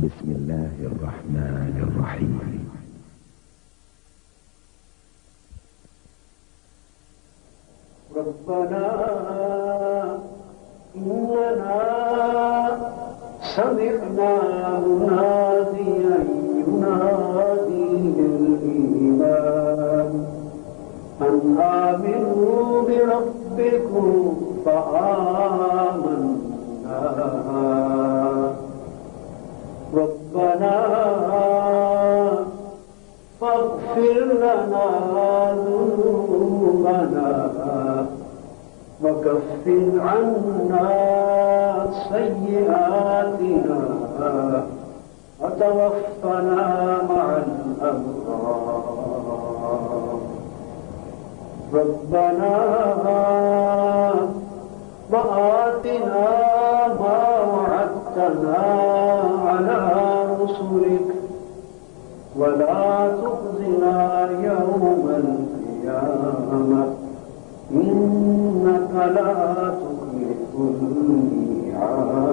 بسم الله الرحمن الرحيم. ربنا إننا سمعنا مناديا ينادي للإيمان أن آمنوا بربكم فآمنا ربنا فاغفر لنا ذنوبنا وكفر عنا سيئاتنا وتوفنا مع الأبرار ربنا وآتنا ما وعدتنا على رسلك ولا تخزنا يوم القيامة إنك لا تخلف الميعاد.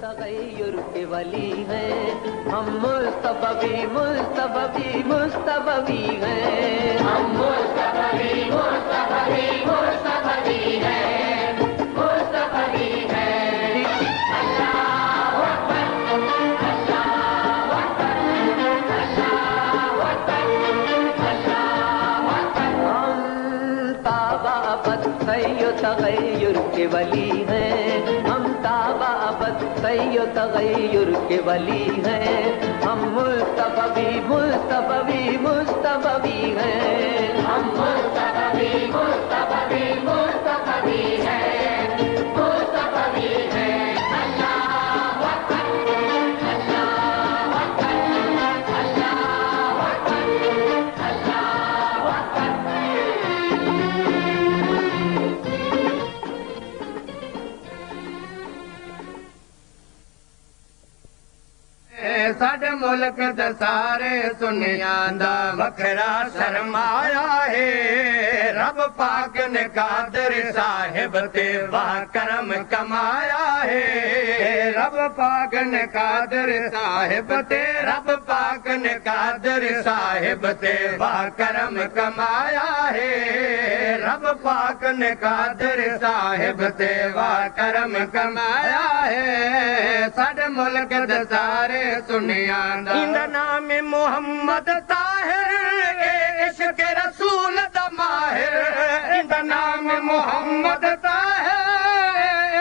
تغیر کے ولی ہیں ہم مصطفی مصطفی مصطفی ہیں ہم مصطفی مصطفی مصطفی ہیں مصطفی ہیں اللہ اکبر اللہ اکبر اللہ اکبر اللہ اکبر ہم تابعت تغیر کے ولی ہیں ہم تابعت تغیر کے ولی ہیں ہم مصطفی مصطفی مصطفی ہیں ہم مصطفی مصطفی مصطفی ہیں مصطفی ہیں اللہ اکبر اللہ اکبر اللہ اکبر اللہ اکبر. ساڈے ملک دے سارے سنیاں دا وکھرا سرمایا ہے رب پاک نے قادر صاحب تے واہ کرم کمایا ہے رب پاک نے قادر صاحب تے رب پاک نے قادر صاحب تے واہ کرم کمایا ہے رب پاک نے قادر صاحب تے واہ کرم کمایا ہے ساڈے ملک دے سارے سنیاں دا نام محمد طاہر عشق رسول دا ماہر دا نام محمد طاہر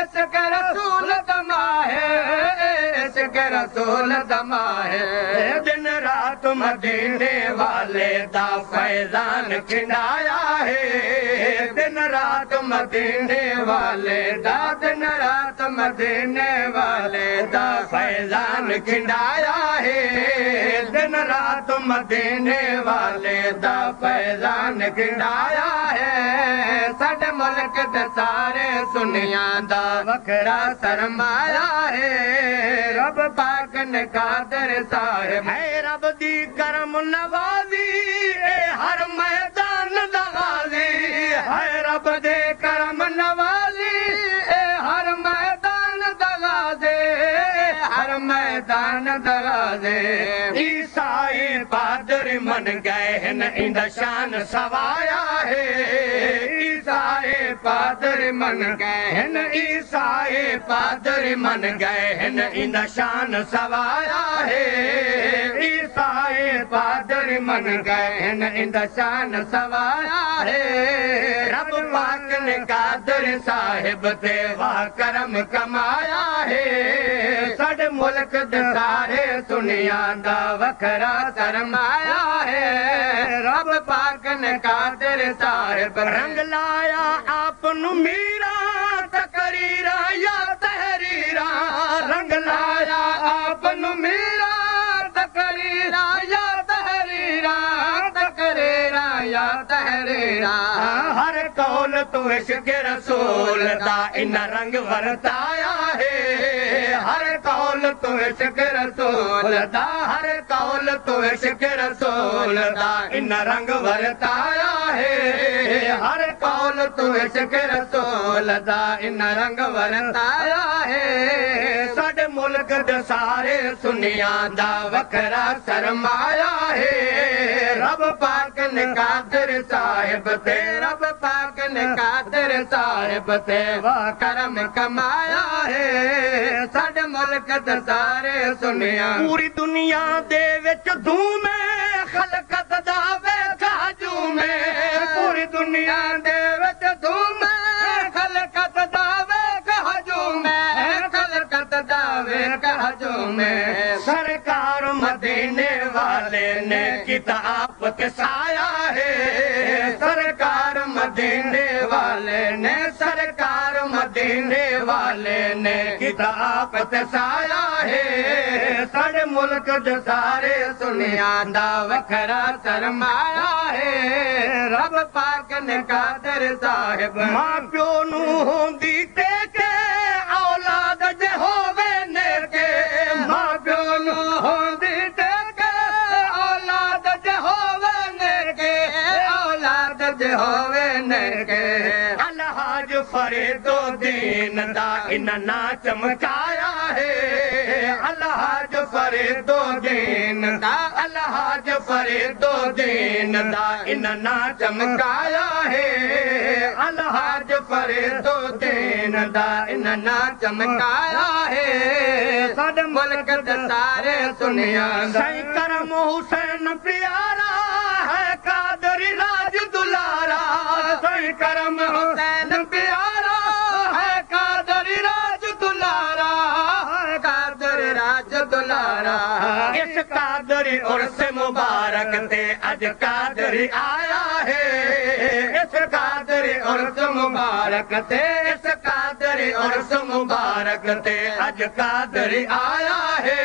عشق رسول دا ماہر عشق رسول دا ماہر دن رات مدینے والے دا فیضان کھنڈایا ہے دن رات مدینے والے دا دن رات مدینے والے دا فیضان کھنڈایا ہے دن رات مدینے والے دا فیضان کھنڈایا ہے ساڈے ملک دے سارے سنیاں دا وکھرا سرمایا ہے رب پاک نے قادر صاحب ہے رب دی کرم نوازی اے ہر میدان دا غازی ہے رب دے کرم نوازی اے ہر میدان دا غازی ہر میدان دا غازی عیسائی پادر من گئے ہیں ان شان سوایا ہے عیسائی پادر من گئے ہیں عیسائی پادر من گئے ہیں ان شان سوایا ہے عیسائی پادر من گئے ہیں ان شان سوایا ہے رب پاک نے قادر صاحب تے واہ کرم کمایا ہے ساڈے ملک دے سارے سنیاں دا وکھرا سرمایا ہے رب پاک نے قادر صاحب رنگ لایا آپ نو میرا تقریرا یا تحریرا رنگ لایا آپ نو میرا تقریرا یا تحریرا تقریرا یا تحریرا ہر قول تو عشق رسول دا ان رنگ ورتایا ہے ہر قول تو عشق رسول دا ہر قول تو عشق رسول دا ان رنگ ورتایا ہے ہر قول تو عشق رسول دا ان رنگ ورتایا ہے ساڈے ملک دے سارے سنیاں دا وکھرا سرمایا ہے رب پاک نے قادر صاحب تے رب پاک نے قادر صاحب تے وا کرم کمایا ہے ساڈے ملک دے سارے سنیاں پوری دنیا دے وچ دھوم خلقت دا ویکھا جومے پوری دنیا دے وچ دھوم خلقت دا ویکھا جومے خلقت دا ویکھا جومے سرکار مدینے والے نے کتاب کے سایا ہے سرکار مدینے والے نے سرکار مدینے والے نے کتاب کے سایا ہے ساڈے ملک دے سارے سنیاں دا وکھرا سرمایا ہے رب پاک نے قادر صاحب ماں پیو نو ہوندی تے کے اولاد جے ہووے نیکے ماں پیو نو ہوندی تے کے اولاد جے ہووے نیکے اولاد جے ہووے نیکے الحاج فرید الدین دا اننا چمکایا ہے الحاج فرید الدین دا الحاج فرید الدین دا اننا چمکایا ہے الحاج فرید الدین دا اننا چمکایا ہے ساڈے ملک دے سارے سنیاں سائیں کرم حسین پیارا ہے قادری راج دلارا سائیں کرم حسین پیارا ہے قادری راج دلارا قادری راج دلارا اس قادری عرس مبارک تے اج قادری آیا ہے اس قادری عرس مبارک تے اس قادری عرس مبارک تے اج قادری آیا ہے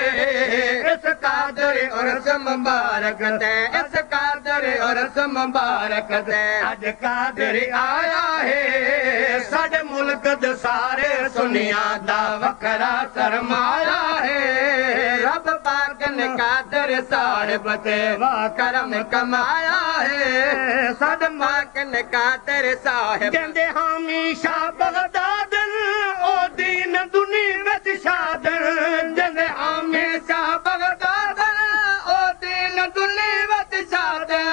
اس قادری عرس مبارک تے اس قادری عرس مبارک تے اج قادری آیا ہے ساڈے ملک دے سارے سنیاں دا وکھرا سرمایا ہے رب پاک نے قادر صاحب تے وا کرم کمایا ہے ساڈے پاک نے قادر صاحب کہندے ہمیشہ بغداد او دین دنی وچ شادن کہندے ہمیشہ بغداد او دین دنی وچ شادن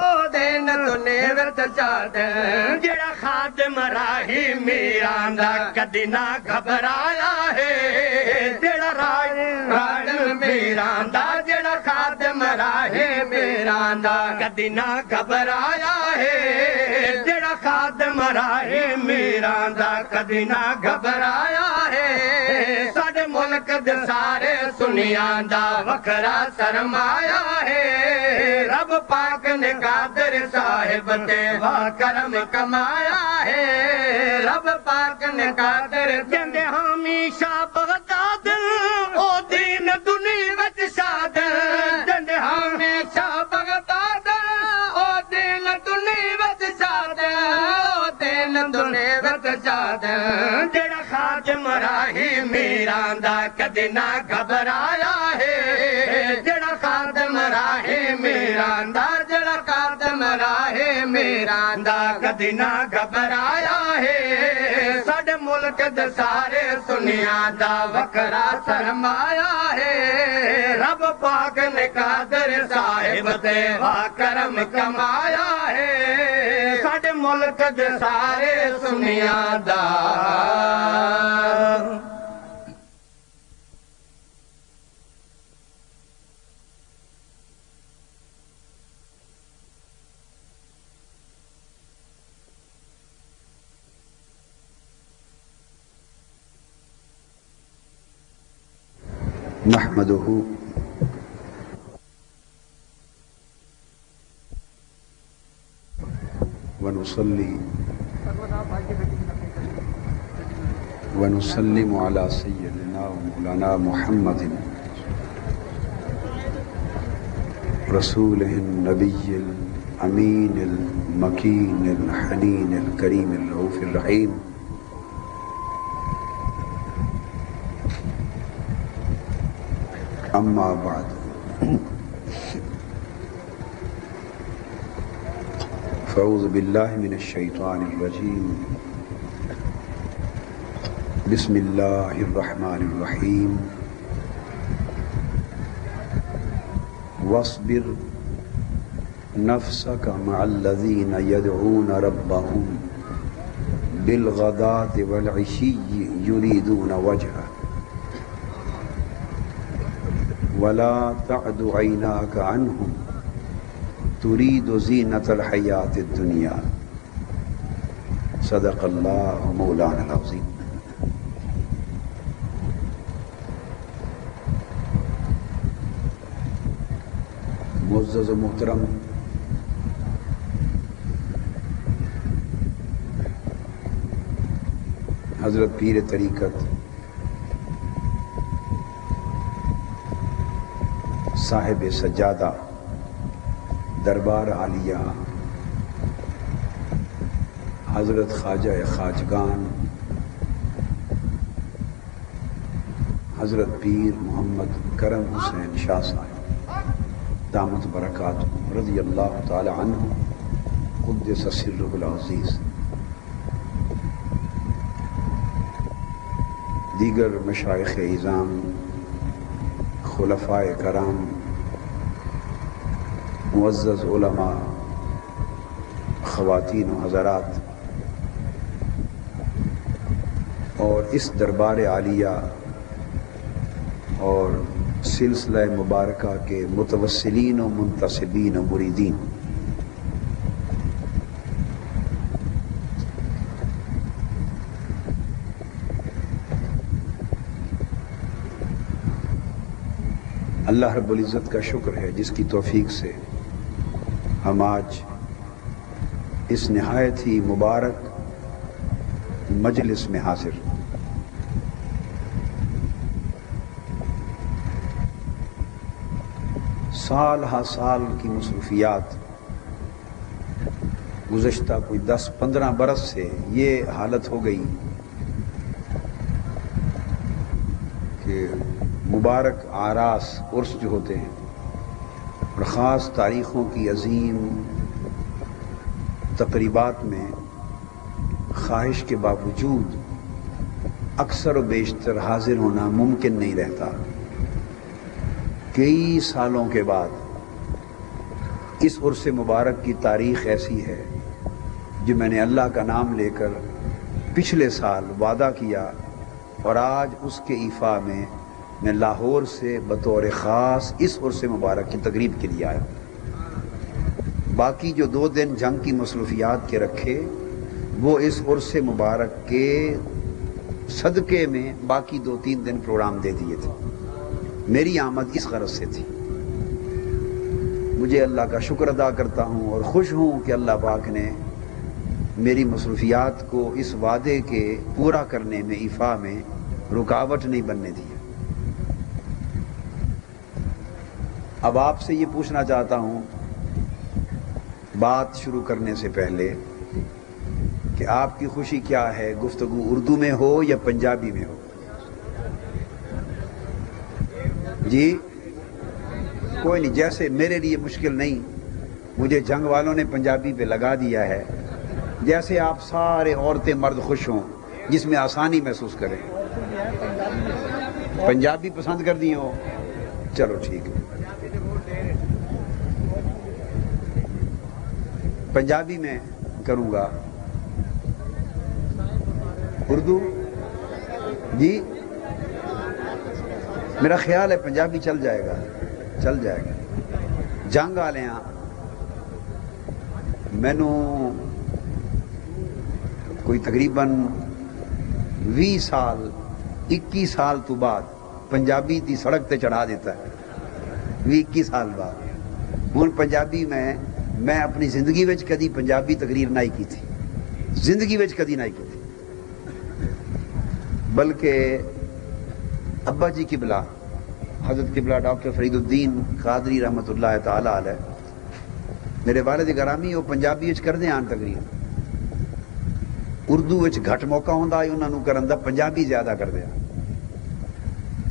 او دین دنی وچ شادن جڑا خادم راہی میران دا کدی نہ گھبرایا ہے جڑا راہی میران دا جڑا خادم راہی میران دا کدی نہ گھبرایا ہے جڑا خادم راہی میران دا کدی نہ گھبرایا ہے ساڈے ملک دے سارے سنیاں دا وکھرا سرمایا ہے رب پاک نے قادر صاحب تے وا کرم کمایا ہے رب پاک نے قادر کہندے ہمیشہ بغداد او دین دنی وچ شادن کہندے ہمیشہ بغداد او دین دنی وچ شادن او دین دنی وچ شادن جڑا خادم راہی میران دا کدی نہ گھبرایا ہے جڑا خادم راہی میران دا جڑا خادم راہی میران دا کدی نہ گھبرایا ہے ساڈے ملک دے سارے سنیاں دا وکھرا سرمایا ہے رب پاک نے قادر صاحب تے وا کرم کمایا ہے ساڈے ملک دے سارے سنیاں دا نحمده ونصلي ونسلم على سيدنا ومولانا محمد رسوله النبي الأمين المكين الحنين الكريم الرؤوف الرحيم أما بعد فاعوذ باللہ من الشیطان الرجیم بسم اللہ الرحمن الرحیم واصبر نفسك مع الذين يدعون ربهم بالغداة والعشي يريدون وجهه ولا تعد عيناك عنهم تريد زينة الحياة الدنيا صدق الله مولانا العظيم. معزز و محترم حضرت پیر طریقت صاحب سجادہ دربار عالیہ حضرت خواجہ خواجگان حضرت پیر محمد کرم حسین شاہ صاحب دامت برکاتہ رضی اللہ تعالی عنہ قدس سرہ العزیز، دیگر مشائخ اعظام، خلفائے کرام، معزز علماء، خواتین و حضرات، اور اس دربار عالیہ اور سلسلہ مبارکہ کے متوسلین و منتسبین و مریدین، اللہ رب العزت کا شکر ہے جس کی توفیق سے ہم آج اس نہایت ہی مبارک مجلس میں حاضر، سال ہا سال کی مصروفیات، گزشتہ کوئی 10-15 برس سے یہ حالت ہو گئی کہ مبارک آراس عرس جو ہوتے ہیں اور خاص تاریخوں کی عظیم تقریبات میں خواہش کے باوجود اکثر و بیشتر حاضر ہونا ممکن نہیں رہتا۔ کئی سالوں کے بعد اس عرس مبارک کی تاریخ ایسی ہے جو میں نے اللہ کا نام لے کر پچھلے سال وعدہ کیا اور آج اس کے ایفا میں لاہور سے بطور خاص اس عرس مبارک کی تقریب کے لیے آیا۔ باقی جو 2 دن جنگ کی مصروفیات کے رکھے وہ اس عرس مبارک کے صدقے میں باقی 2-3 دن پروگرام دے دیے تھے۔ میری آمد اس غرض سے تھی۔ مجھے اللہ کا شکر ادا کرتا ہوں اور خوش ہوں کہ اللہ پاک نے میری مصروفیات کو اس وعدے کے پورا کرنے میں ایفا میں رکاوٹ نہیں بننے دی۔ اب آپ سے یہ پوچھنا چاہتا ہوں بات شروع کرنے سے پہلے کہ آپ کی خوشی کیا ہے، گفتگو اردو میں ہو یا پنجابی میں ہو؟ جی کوئی نہیں، جیسے میرے لیے مشکل نہیں، مجھے جنگ والوں نے پنجابی پہ لگا دیا ہے، جیسے آپ سارے عورتیں مرد خوش ہوں جس میں آسانی محسوس کریں۔ پنجابی پسند کر دی ہو، چلو ٹھیک ہے، پنجابی میں کروں گا۔ اردو جی میرا خیال ہے پنجابی چل جائے گا، چل جائے گا۔ جنگ والے ہاں مینوں کوئی تقریباً 20 سال 21 سال تو بعد پنجابی دی سڑک تے چڑھا دیتا ہے۔ 20-21 سال بعد ہوں پنجابی میں اپنی زندگی وچ کدی پنجابی تقریر نہیں کی تھی، زندگی وچ کدی نہیں کی تھی، بلکہ ابا جی قبلہ حضرت قبلہ ڈاکٹر فرید الدین قادری رحمۃ اللہ تعالی علیہ، میرے والد گرامی وہ پنجابی وچ کردے آن تقریر، اردو وچ گھٹ موقع ہوندا ہے انہاں نوں کرن دا، پنجابی زیادہ کردے آن۔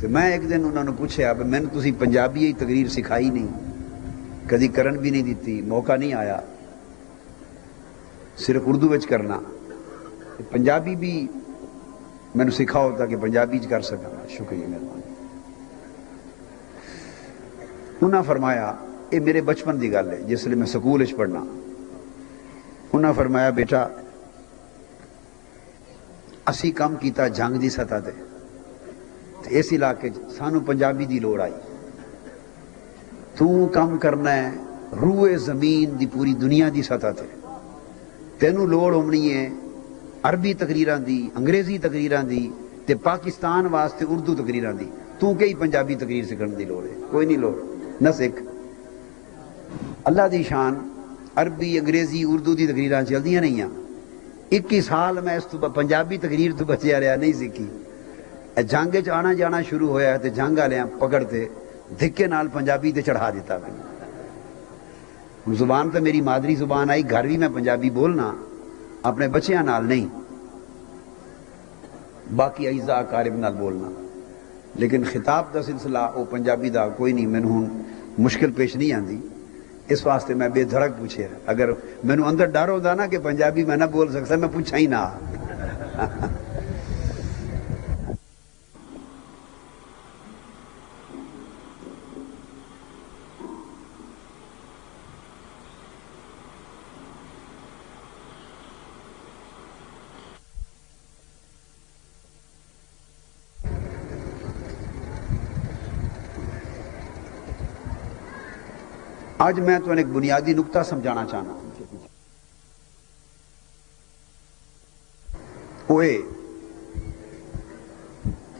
تو میں ایک دن انہوں نے پوچھا میں نے تسی پنجابی تقریر سکھائی نہیں، کدی کرن بھی نہیں دیتی، موقع نہیں آیا، صرف اردو وچ کرنا، پنجابی بھی میں نے سکھا ہوتا کہ پنجابی چ کر سکا. شکریہ مہربانی. انہاں فرمایا، یہ میرے بچپن دی گل ہے جس لئے میں سکول وچ پڑھنا. انہاں فرمایا بیٹا اسی کام کیتا جنگ دی سطح تے اس علاقے سانو پنجابی دی لوڑ آئی. تو کام کرنا ہے روئے زمین دی پوری دنیا دی سطح تے، تینوں لوڑ ہونی ہے عربی تقریراں دی، انگریزی تقریراں دی تے پاکستان واسطے اردو تقریراں دی. تو کئی پنجابی تقریر سکھن دی لوڑ ہے؟ کوئی نہیں لوڑ، نہ سکھ. اللہ دی شان عربی انگریزی اردو دی تقریراں چلدیاں نہیں ہیں. 21 سال میں اس تو پنجابی تقریر تو بچیا رہا، نہیں سیکھی. جنگ چ آنا جانا شروع ہویا تے جنگ والے پکڑتے دھکے نال پنجابی تے چڑھا دیتا. میں زبان تو میری مادری زبان آئی، گھر بھی میں پنجابی بولنا، اپنے بچیاں نال نہیں، باقی اعزاء اقارب نال بولنا. لیکن خطاب دا سلسلہ وہ پنجابی دا کوئی نہیں، مینوں ہن مشکل پیش نہیں آندی. اس واسطے میں بے دھڑک پوچھے. اگر مینوں اندر ڈر ہوتا نا کہ پنجابی میں نہ بول سکتا، میں پوچھا ہی نہ. آج میں تو ایک بنیادی نقطہ سمجھانا چاہنا. وہ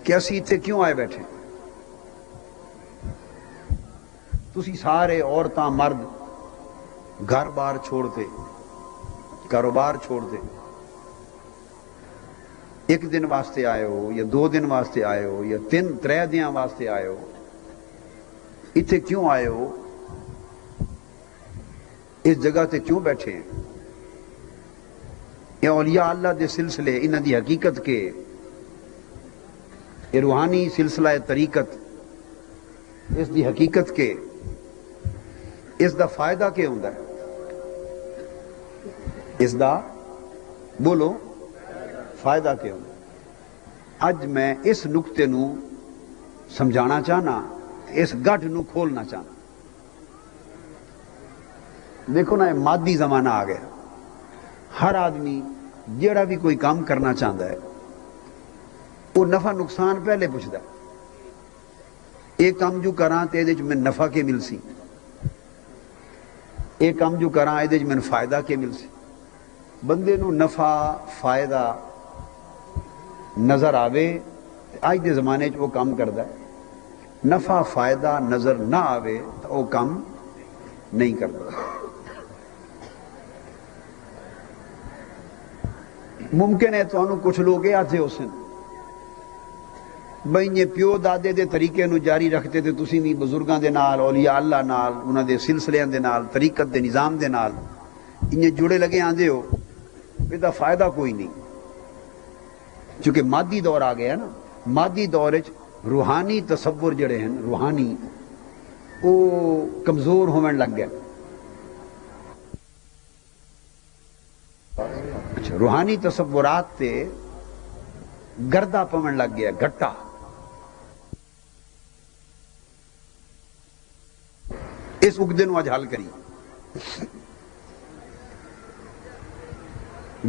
کہ اسی اتنے کیوں آئے بیٹھے؟ تسی سارے عورتاں مرد گھر بار چھوڑتے، کاروبار چھوڑتے، ایک دن واسطے آئے ہو یا 2 دن واسطے آئے ہو یا 3 دن واسطے آئے ہو، اتنے کیوں آئے ہو؟ اس جگہ تے کیوں بیٹھے ہیں؟ یہ اولیاء اللہ دے سلسلے انہاں دی حقیقت کے، یہ روحانی سلسلہ طریقت اس دی حقیقت کے، اس دا فائدہ کیا ہوندا ہے؟ اس دا بولو فائدہ کیا ہوندا ہے؟ اج میں اس نقطے نو سمجھانا چاہنا، اس گٹھ نو کھولنا چاہنا. دیکھو نا، مادی زمانہ آ گیا. ہر آدمی جیڑا بھی کوئی کام کرنا چاہتا ہے وہ نفع نقصان پہلے پوچھتا ہے. ایک کام جو کراں تے ایدے وچ میں نفع کے مل سی، ایک کام جو کراں ایدے وچ میں فائدہ کے مل سی. بندے نو نفع فائدہ نظر آوے اج دے زمانے چ وہ کام کردا ہے. نفع فائدہ نظر نہ آوے تو وہ کام نہیں کرتا. ممکن ہے تو کچھ لوگ یہ آتے ہو سن بھئی یہ پیو دادے دے طریقے نو جاری رکھتے تھے، تسی بھی بزرگاں دے نال، اولیاء اللہ نال، انہاں دے سلسلیاں دے نال، طریقت دے نظام دے نال انہیں جڑے لگے آندے ہو، یہ فائدہ کوئی نہیں. چونکہ مادی دور آ گیا نا. مادی دور وچ روحانی تصور جڑے ہیں، روحانی وہ کمزور ہونے لگ گئے. روحانی تصورات تے گردہ پون لگ گیا، گھٹا. اس اگدے نو اج حل کری.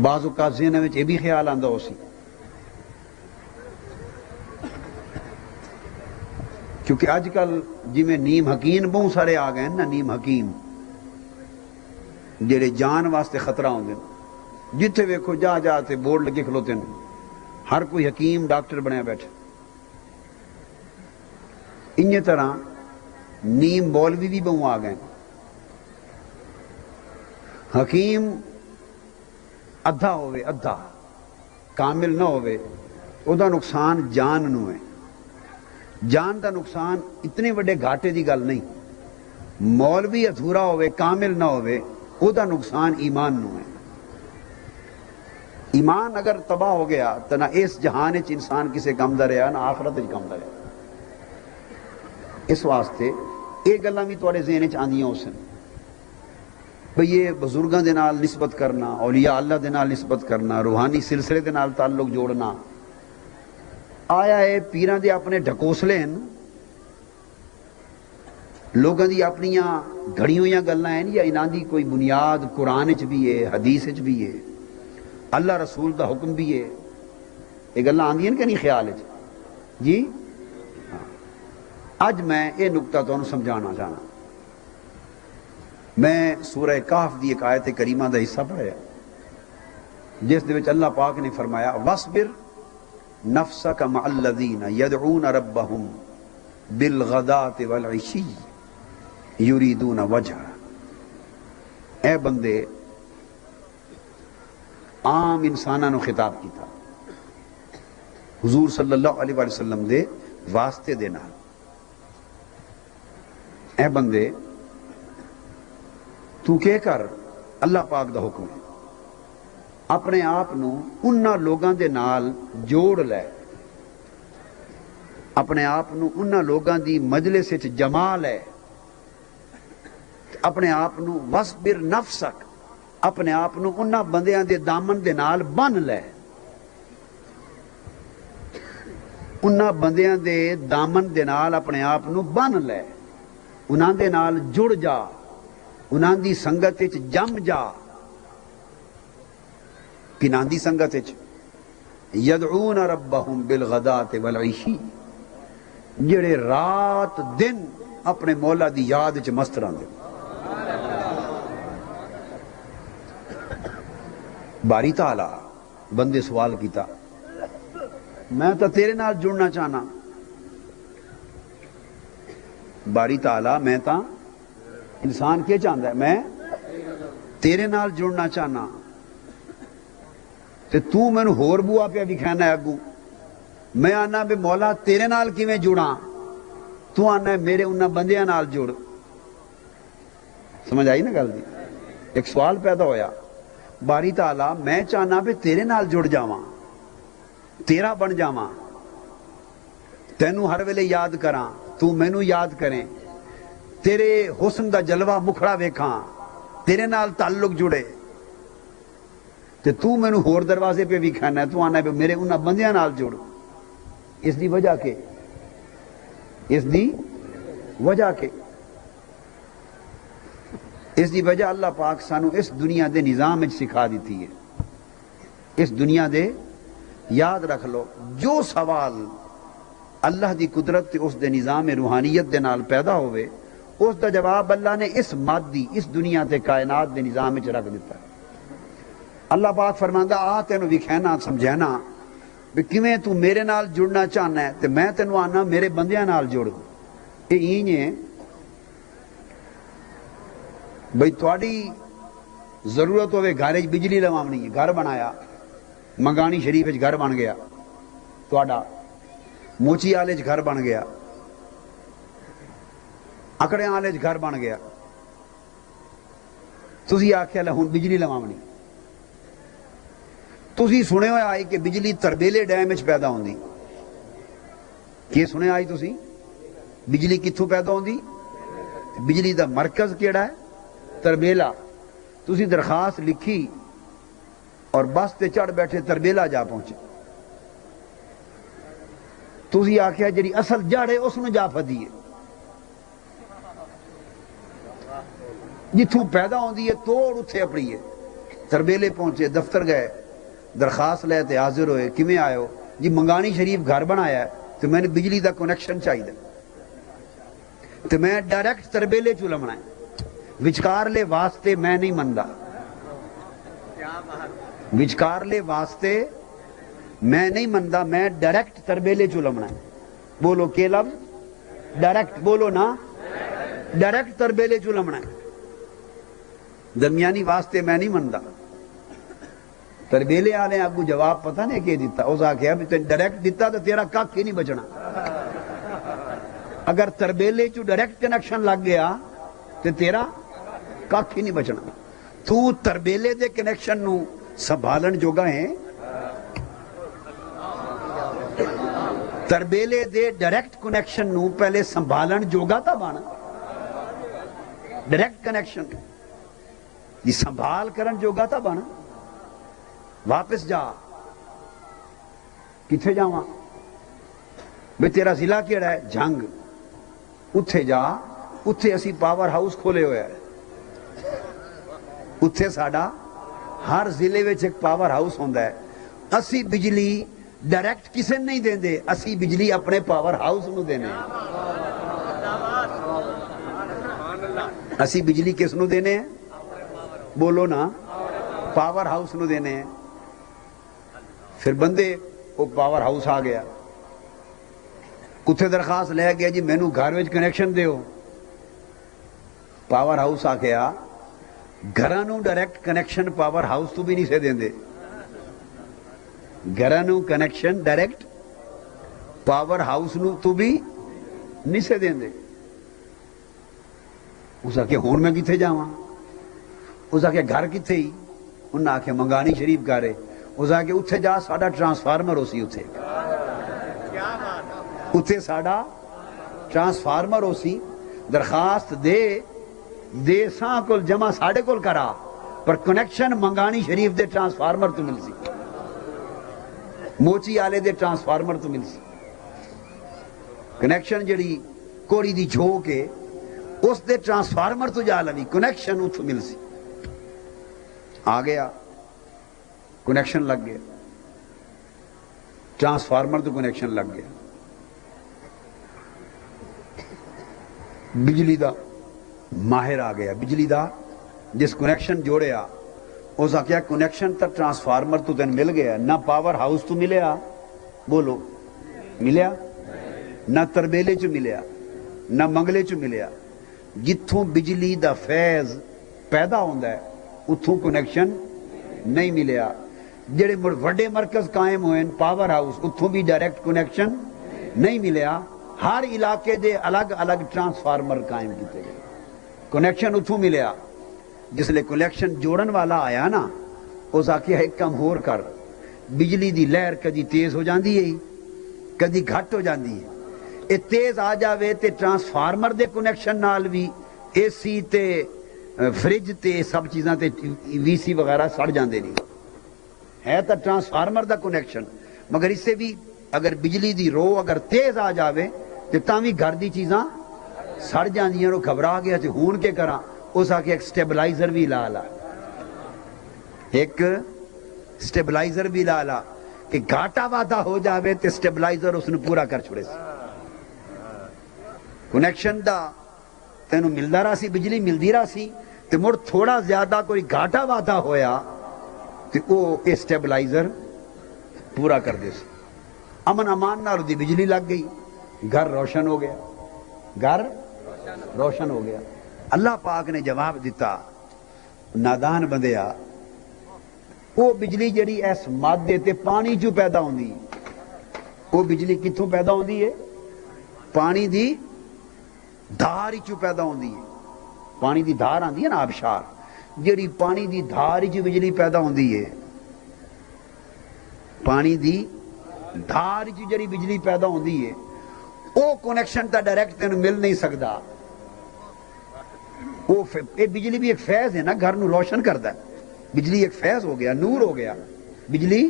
بعض اوقات ذہن وچ یہ بھی خیال آندا ہو سی کیونکہ اج کل جی میں نیم حکیم بہت سارے آ گئے نا، نیم حکیم جڑے جان واسطے خطرہ ہوندے، جتھے ویکھو جا جا تے بورڈ لگے کھلوتے ہیں، ہر کوئی حکیم ڈاکٹر بنیا بیٹھا. انہی طرح نیم مولوی بھی بہو آ گئے. حکیم ادھا ہوئے، ادھا کامل نہ ہوئے، او دا نقصان جان نو ہے. جان دا نقصان اتنے بڑے گھاٹے دی گل نہیں. مولوی ادھورا ہوئے، کامل نہ ہوئے، او دا نقصان ایمان نو ہے. ایمان اگر تباہ ہو گیا تو نہ اس جہان وچ انسان کسے کم دا رہا، نہ آخرت وچ کم دا رہا. اس واسطے یہ گلاں بھی تواڈے ذہن وچ آندیاں ہو سن. بھئی یہ بزرگاں دے نال نسبت کرنا، اولیاء اللہ دے نال نسبت کرنا، روحانی سلسلے دے نال تعلق جوڑنا، آیا ہے پیراں دے اپنے ڈھکوسلے ہیں، لوگاں دی اپنیاں گھڑیوں یا گلاں ہیں، یا انہاں دی کوئی بنیاد قرآن وچ بھی ہے، حدیث وچ بھی ہے، اللہ رسول دا حکم بھی ہے، یہ گلاں آندیاں کہ نہیں خیال وچ؟ جی اج میں یہ نقطہ تانوں سمجھانا چاہنا۔ میں سورہ کہف دی ایک آیت کریمہ دا حصہ پڑھیا جس دے وچ اللہ پاک نے فرمایا وَاصْبِرْ نَفْسَكَ مَعَ الَّذِينَ يَدْعُونَ رَبَّهُمْ بِالْغَدَاةِ وَالْعِشِيِّ يُرِيدُونَ وَجْهَهُ۔ اے بندے، عام انساناں نو خطاب کیتا حضور صلی اللہ علیہ وآلہ وسلم دے واسطے دے نال، اے بندے تو کہہ کر اللہ پاک دا حکم ہے، اپنے آپ نو انہاں لوگاں دے نال جوڑ لے، اپنے آپ نو انہاں لوگاں دی مجلس وچ جما لے، اپنے آپ نو وَاصْبِرْ نَفْسَكَ، اپنے آپ نو انہاں بندیاں دے دامن دے نال بن لے، انہاں بندیاں دے دامن دے نال اپنے آپ نو بن لے، انہاں دے نال جڑ جا، انہاں دی سنگت وچ جم جا۔ کنہاں دی سنگت وچ؟ یدعون ربہم بالغداۃ والعشی، جڑے رات دن اپنے مولا دی یاد وچ مست رہندے۔ باری تعالی بندے سوال کیتا، میں تو تیرے نال جڑنا چاہنا، باری تعالی میں تا انسان کیا چاہتا ہے؟ میں تیرے نال جڑنا چاہنا، تے تو میں نو ہور بوا پہ دکھانا ہے اگوں، میں آنا بے مولا تیرے نال کیویں جڑاں، تو آنا ہے میرے انہاں بندیاں نال جڑ۔ سمجھ آئی نا گل دی؟ ایک سوال پیدا ہویا، باری تعالی میں چاہنا بے تیرے نال جڑ جاواں، تیرا بن جاواں، تینوں ہر ویلے یاد کراں، تو مینوں یاد کریں، تیرے حسن دا جلوہ مکھڑا ویکھاں، تیرے نال تعلق جڑے، تے تو مینوں ہور دروازے پہ بھی کھانا ہے، تو آنا ہے میرے انہاں بندیاں نال جڑ۔ اس دی وجہ کے، اس دی وجہ کے، اس دی وجہ اللہ پاک سانو اس دنیا دے نظام وچ سکھا دیتی ہے۔ اس دنیا دے یاد رکھ لو، جو سوال اللہ دی قدرت تے اس دے نظام روحانیت دے نال پیدا ہوئے، اس دا جواب اللہ نے اس مادی، اس دنیا تے کائنات دے نظام وچ رکھ دیتا ہے۔ اللہ پاک فرماندا آ تینوں وکھانا سمجھانا بھی کیویں تو میرے نال جڑنا چاہنا ہے، تے میں تینوں آنا میرے بندیاں نال جڑ۔ اے اینج ہے بھئی تھوڑی ضرورت ہوئے گھر وچ بجلی لوانی ہے، گھر بنایا، منگانی شریف وچ گھر بن گیا، تھوڑا موچی آلے گھر بن گیا، اکڑے آلے گھر بن گیا، تسی آکھیا لے ہن بجلی لوانی، تسی سنے ہوئے آئی کہ بجلی تربیلے ڈیم وچ پیدا ہوندی، کی سنے آئی تسی؟ بجلی کتھوں پیدا ہوندی؟ بجلی دا مرکز کیڑا ہے؟ تربیلا۔ تسی درخواست لکھی اور بس تے چڑھ بیٹھے تربیلا جا پہنچے، تسی آکھیا جڑی اصل جڑ ہے اس میں جا پھدی ہے، جتھوں پیدا ہوندی ہے توڑ اتھے اپڑی ہے۔ تربیلے پہنچے، دفتر گئے، درخواست لے تے حاضر ہوئے، کیویں آئے ہو؟ جی منگانی شریف گھر بنایا ہے تو میں نے بجلی دا کنیکشن چاہیے، تو میں ڈائریکٹ تربیلے چوں لمنا ہے، وچکار لے واسطے میں نہیں مندا، وچکار لے واسطے میں نہیں مندا، میں ڈائریکٹ تربیلے چوں لمنا ہے۔ بولو کے لفظ؟ ڈائریکٹ بولو نا، ڈائریکٹ تربیلے چوں لمنا ہے، درمیانی واسطے میں نہیں مندا۔ تربیلے آلے آگو جواب پتہ نہیں کہ دیتا، اس آکھیا بھی تین ڈائریکٹ دیتا تو تیرا کک ہی نہیں بچنا، اگر تربیلے چوں ڈائریکٹ کنیکشن لگ گیا تو تیرا کک ہی نہیں بچنا۔ تو تربیلے دے کنیکشن نو سنبھالن جوگا ہے، تربیلے دے ڈائریکٹ کنیکشن نو پہلے سنبھالن جوگا تا بانا، ڈائریکٹ کنیکشن جی سنبھال کرن جوگا تا بن واپس جا کتھے جاواں بے تیرا ضلع کیڑا ہے جنگ اتھے جا اتھے اسی پاور ہاؤس کھولے ہوئے ہیں اتھے ساڈا ہر ضلع وچ ایک پاور ہاؤس ہوندا ہے اسی بجلی ڈائریکٹ کسے نہیں دیندے اسی بجلی اپنے پاور ہاؤس نو دینے اسی بجلی کس نو دینے ہیں بولو نا پاور ہاؤس نو دینے ہیں پھر بندے وہ پاور ہاؤس آ گیا اتھے درخواست لے گیا جی مینو گھر وچ کنیکشن دیو پاور ہاؤس آ گیا گھراں no direct connection power house تو بھی نہیں سے دیندے گھراں نو کنیکشن ڈائریکٹ پاور ہاؤس نو تو بھی نہیں سے دیندے اس آکے ہون میں کتھے جاواں اس آکے گھر کتھے ہی انہاں آکے منگانی شریف گارے اس آکے اتھے جا ساڈا ٹرانسفارمر ہو سی اتھے ساڈا ٹرانسفارمر ہو سی درخواست دے ساں کل جمع ساڑھے کل کرا پر کنیکشن منگانی شریف دے ٹرانسفارمر تو مل سی موچی آلے دے ٹرانسفارمر تو مل سی کنیکشن جڑی کوڑی دی جھو کے اس دے ٹرانسفارمر تو جا لگی کنیکشن اتھو مل سی آ گیا کنیکشن لگ گیا ٹرانسفارمر تو کنیکشن لگ گیا بجلی دا ماہر آ گیا بجلی دا جس کنیکشن جوڑیا اس آ کیا کنیکشن تا ٹرانسفارمر تو تین مل گیا نہ پاور ہاؤس تو ملیا بولو ملیا نہ تربیلے چو ملیا نہ منگلے چو ملیا جتھوں بجلی دا فیض پیدا ہوندا ہے اتھوں کنیکشن نہیں ملیا جڑے وڈے مرکز قائم ہوئے پاور ہاؤس اتھوں بھی ڈائریکٹ کنیکشن نہیں ملیا ہر علاقے دے الگ الگ ٹرانسفارمر قائم کیتے گئے کنیکشن اتھوں ملیا جس لئے کنیکشن جوڑن والا آیا نا اس آکے ایک کم ہور کر بجلی دی لہر کدی تیز ہو جاندی ہے کدی گھٹ ہو جاندی ہے اے تیز آ جاوے تے ٹرانسفارمر دے کنیکشن نال بھی اے سی تے فریج تے سب چیزاں تے وی سی وغیرہ سڑ جاندے نہیں ہے تا ٹرانسفارمر دا کنیکشن مگر اس سے بھی اگر بجلی دی رو اگر تیز آ جاوے تے تاں بھی گھر دی چیزاں سڑ جاندیاں رو گھبرا گیا تے ہون کے کراں اس آکے ایک سٹیبلائزر بھی لا ایک سٹیبلائزر بھی لا کہ گھاٹا وعدہ ہو جاوے تے سٹیبلائزر اس نے پورا کر چھوڑے سی کنیکشن دا تینوں ملدا رہا سی بجلی ملدی رہا سی تے مڑ تھوڑا زیادہ کوئی گھاٹا وعدہ ہویا تے او اے سٹیبلائزر پورا کر دے سی امن امان نال دی بجلی لگ گئی گھر روشن ہو گیا گھر روشن ہو گیا اللہ پاک نے جواب دیتا نادان بندیا وہ بجلی جڑی اس مادے تے پانی چوں پیدا ہوندی وہ بجلی کتھوں پیدا ہوندی ہے پانی دی دھار چوں پیدا ہوندی ہے پانی دی دھار آندی ہے نا آبشار جڑی پانی دی دھار چوں بجلی پیدا ہوندی ہے پانی دی دھار چوں جڑی بجلی پیدا ہوندی ہے وہ کنیکشن تا ڈائریکٹ تینوں مل نہیں سکدا یہ بجلی بھی ایک فیض ہے نا گھر نو روشن کردا ہے بجلی ایک فیض ہو گیا نور ہو گیا بجلی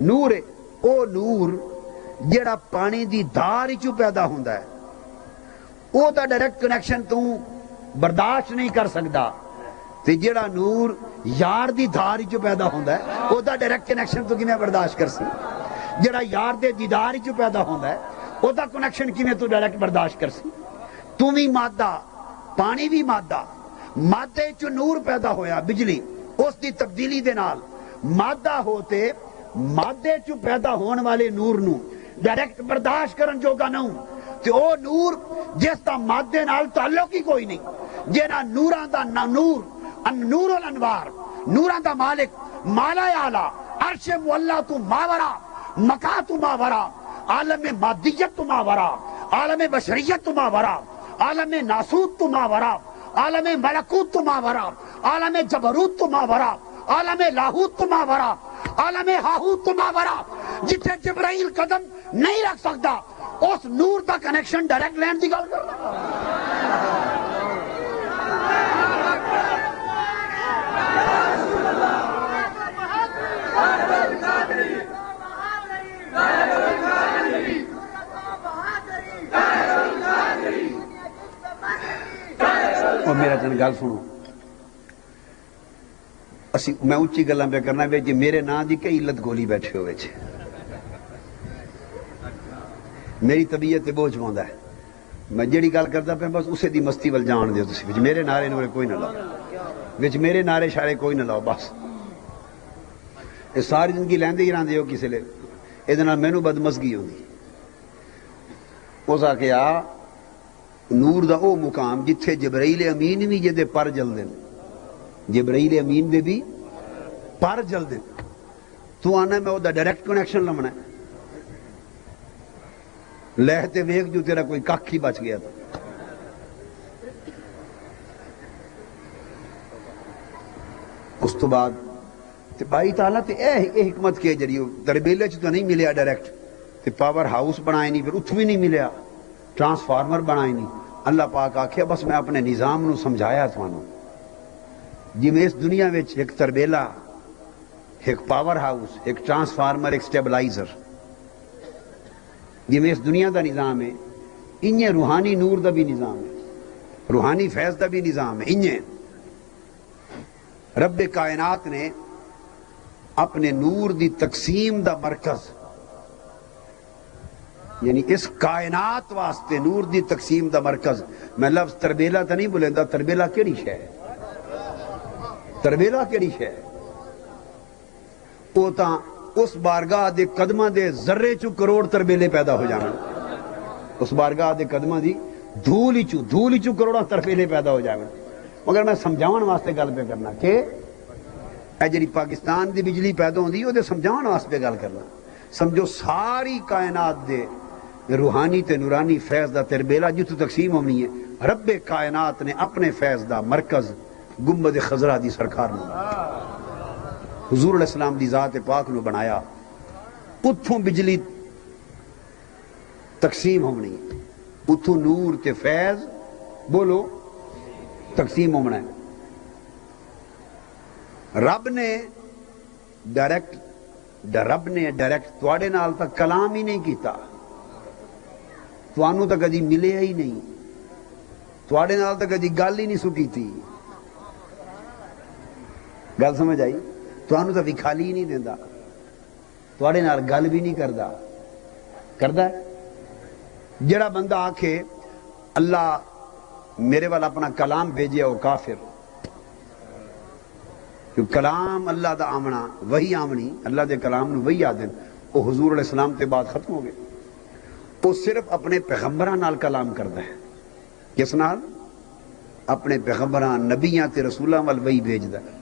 نور ہے او نور جڑا پانی دی دھار چوں پیدا ہوندا ہے او تا ڈائریکٹ کنیکشن تو برداشت نہیں کر سکدا تے جڑا نور یار دی دھار چوں پیدا ہوندا ہے او تا ڈائریکٹ کنیکشن تو کیویں برداشت کر سکدا جڑا یار دے دیدار چوں پیدا ہوندا ہے او دا کنیکشن کیویں تو ڈائریکٹ برداشت کر سی تو بھی مادہ پانی بھی مادہ مادے چو نور پیدا ہویا بجلی اس دی تبدیلی دے نال مادہ ہوتے مادے چو پیدا ہون والے نور نو ڈائریکٹ برداشت کرن جوگا نہ تے او نور جس دا مادے نال تعلق ہی کوئی نہیں جینا نوراں دا نور نور الانوار نوراں دا مالک مالا اعلی عرش مولا تو ماورا مکا تو ماورا عالم مادیت تو ماورا عالم بشریت تو ماورا عالم ناسوت تو ماورا عالم ملکوت تو ماورا عالم جبروت تو ماورا عالم لاہوت تو ماورا عالم ہاہوت تو ماورا جتنے جبرائیل قدم نہیں رکھ سکتا اس نور دا کنیکشن ڈائریکٹ لینڈ دی گل کرنا اور میرا چند گل سنو، میں اچھی گلاں پہ کرنا جی میرے نا دی کئی علت گولی بیٹھے ہوئے چھے، میری طبیعت بوجھ پوندا ہے، میں جڑی گل کردا پیا بس اسے دی مستی ول جان دیو تسی، وچ میرے نعرے نورے کوئی نہ لاؤ، وچ میرے نعرے شارے کوئی نہ لاؤ، بس یہ ساری زندگی لیندے ہی رہندے ہو کسی لے، یہ مینوں بدمزگی ہوندی۔ اس آخیا نور دا او مقام جتھے جبرائیل امین بھی جدے پر جل دین، جبرائیل امین دے بھی پر جل دین، تو آنا میں وہ دا ڈائریکٹ کنیکشن لمنا ہے، لہتے ویک جو تیرا کوئی کاک ہی بچ گیا تھا۔ اس تو بعد بائی تعالیٰ تے اے حکمت کے جریو تربیلے تو نہیں ملیا ڈائریکٹ، تے پاور ہاؤس بنائے نہیں، پھر اتھو بھی نہیں ملیا، ٹرانسفارمر بنائے نہیں۔ اللہ پاک آکھیا بس میں اپنے نظام نو سمجھایا تھانوں، جی میں اس دنیا میں ایک تربیلا، ایک پاور ہاؤس، ایک ٹرانسفارمر، ایک سٹیبلائزر، جی میں اس دنیا دا نظام ہے، انہیں روحانی نور دا بھی نظام ہے، روحانی فیض دا بھی نظام ہے۔ انہیں رب کائنات نے اپنے نور دی تقسیم دا مرکز، یعنی اس کائنات واسطے نور دی تقسیم دا مرکز، میں لفظ تربیلا تا نہیں بولیں دا، تربیلا کیڑی شے ہے؟ تربیلا کیڑی شے ہے؟ وہ تا اس بارگاہ دے قدمہ دے ذرے چو کروڑ تربیلے پیدا ہو جانا، اس بارگاہ دے قدمہ دی دھولی چو کروڑا تربیلے پیدا ہو جانا۔ مگر میں سمجھاؤن واسطے گل پہ کرنا کہ اے جڑی پاکستان دی بجلی پیدا ہوندی او دے سمجھاؤن واسطے گل کرنا، سمجھو ساری کائنات دے روحانی تے نورانی فیض دا تربیلا جتو تقسیم ہونی ہے، رب کائنات نے اپنے فیض دا مرکز گنبد خضرا دی سرکار نے حضور علیہ السلام دی ذات پاک نو بنایا، اتھوں بجلی تقسیم ہونی، اتھوں نور تے فیض بولو تقسیم ہونا ہے۔ رب نے ڈائریکٹ تواڈے نال تک کلام ہی نہیں کیتا، توانوں تک کدی ملیا ہی نہیں، تواڈے نال تک کدی گل ہی نہیں سو کیتی، گل سمجھ آئی؟ توانوں تو وکھالی ہی نہیں دیندا، تواڈے نال گل بھی نہیں کردا ہے۔ جڑا بندہ آکھے اللہ میرے والا اپنا کلام بھیجے وہ کافر، کیونکہ کلام اللہ دا آمنا وہی آمنی، اللہ دے کلام نو وہی آدن، وہ حضور علیہ السلام تے بعد ختم ہو گئے، وہ صرف اپنے پیغمبران نال کلام کردا ہے، کس نال؟ اپنے پیغمبران نبیاں تے رسولاں وال وہی بھیجدا ہے،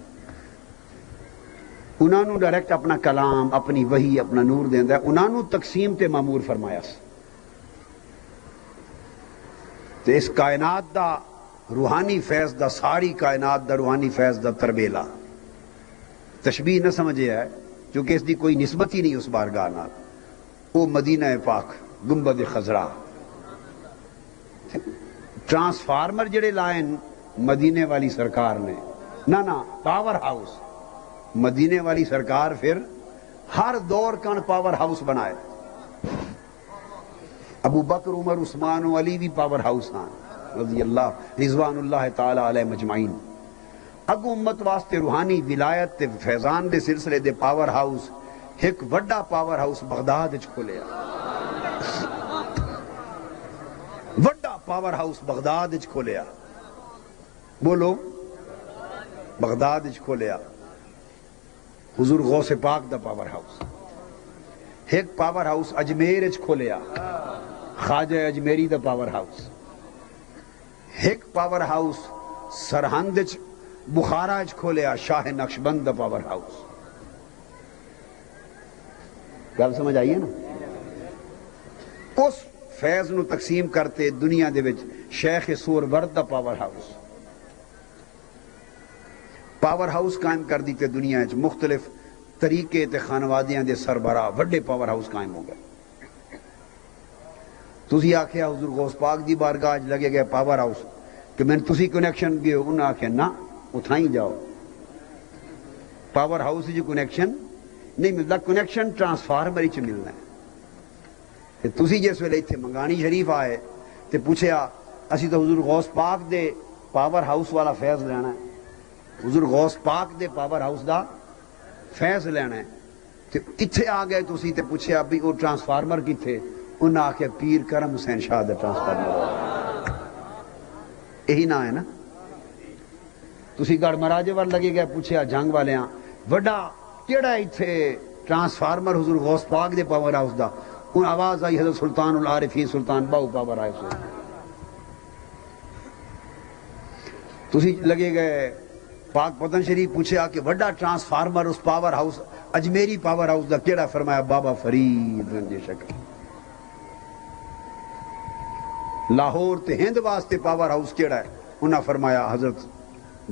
انہاں نو ڈائریکٹ اپنا کلام، اپنی وحی، اپنا نور دیندا ہے، انہاں نو تقسیم تے معمور فرمایا سی۔ تو اس کائنات دا روحانی فیض دا، ساری کائنات دا روحانی فیض دا تربیلا، تشبیہ نہ سمجھے ہے کیونکہ اس دی کوئی نسبت ہی نہیں اس بارگاہ نال، وہ مدینہ پاک گنبد خضرا، ٹرانسفارمر جڑے لائن مدینے والی سرکار نے، نہ پاور ہاؤس مدینے والی سرکار پھر ہر دور کن پاور ہاؤس بنائے، ابو بکر عمر عثمان و علی بھی پاور ہاؤس ہاں رضی اللہ رضوان اللہ تعالی علیہ مجمعین۔ اگو امت واسطے روحانی ولایت تے فیضان دے سلسلے دے پاور ہاؤس، ایک وڈا پاور ہاؤس بغداد وچ کھولیا، وڈا پاور ہاؤس بغداد وچ کھولیا، بولو بغداد وچ کھولیا، حضور غوث پاک دا پاور ہاؤس۔ ایک پاور ہاؤس اجمیر وچ کھولیا، خواجہ اجمیری دا پاور ہاؤس۔ ایک پاور ہاؤس سرہند وچ بخارا وچ کھولیا، شاہ نقشبند دا پاور ہاؤس۔ گل سمجھ آئیے نا؟ اس فیض نو تقسیم کرتے دنیا دے وچ شیخ سورورد دا پاور ہاؤس، پاور ہاؤس قائم کر دیتے دنیا وچ، مختلف طریقے تے خانوادیاں دے سربراہ وڈے پاور ہاؤس قائم ہو گئے۔ تسی آکھیا حضور غوث پاک دی بارگاہ لگے گئے پاور ہاؤس کہ میں تسی کنیکشن گئے، انہاں آکھیا نہ اتھائیں جاؤ، پاور ہاؤس جو کنیکشن نہیں ملتا، کنیکشن ٹرانسفارمر وچ ملنا ہے۔ تسی جس ویلے ایتھے منگانی شریف آئے تے پوچھیا اسی تو حضور غوث پاک دے پاور ہاؤس والا فیض لینا ہے، حضور غوث پاک دے پاور ہاؤس دا فیض لینا ہے، تے اتھے آ گئے تسی تے پوچھے ابھی وہ ٹرانسفارمر کتھے؟ انہاں آکھیا پیر کرم حسین شاہ دے ٹرانسفارمر، یہی نہ ہے نا؟ تسی گڑھ مراجے وال لگے گئے پوچھے جنگ والے ہاں وڈا کیڑا اتھے ٹرانسفارمر حضور غوث پاک دے پاور ہاؤس دا؟ ان آواز آئی حضرت سلطان العارفین سلطان باہو پاور ہاؤس ہے۔ تسی لگے گئے پاک پتن شریف پوچھے آ کہ وڈا ٹرانسفارمر اس power house Ajmeri power house دا کیڑا؟ فرمایا بابا فرید رنج شکر۔ لاہور تے ہند واسطے پاور ہاؤس کیڑا ہے؟ انہاں فرمایا حضرت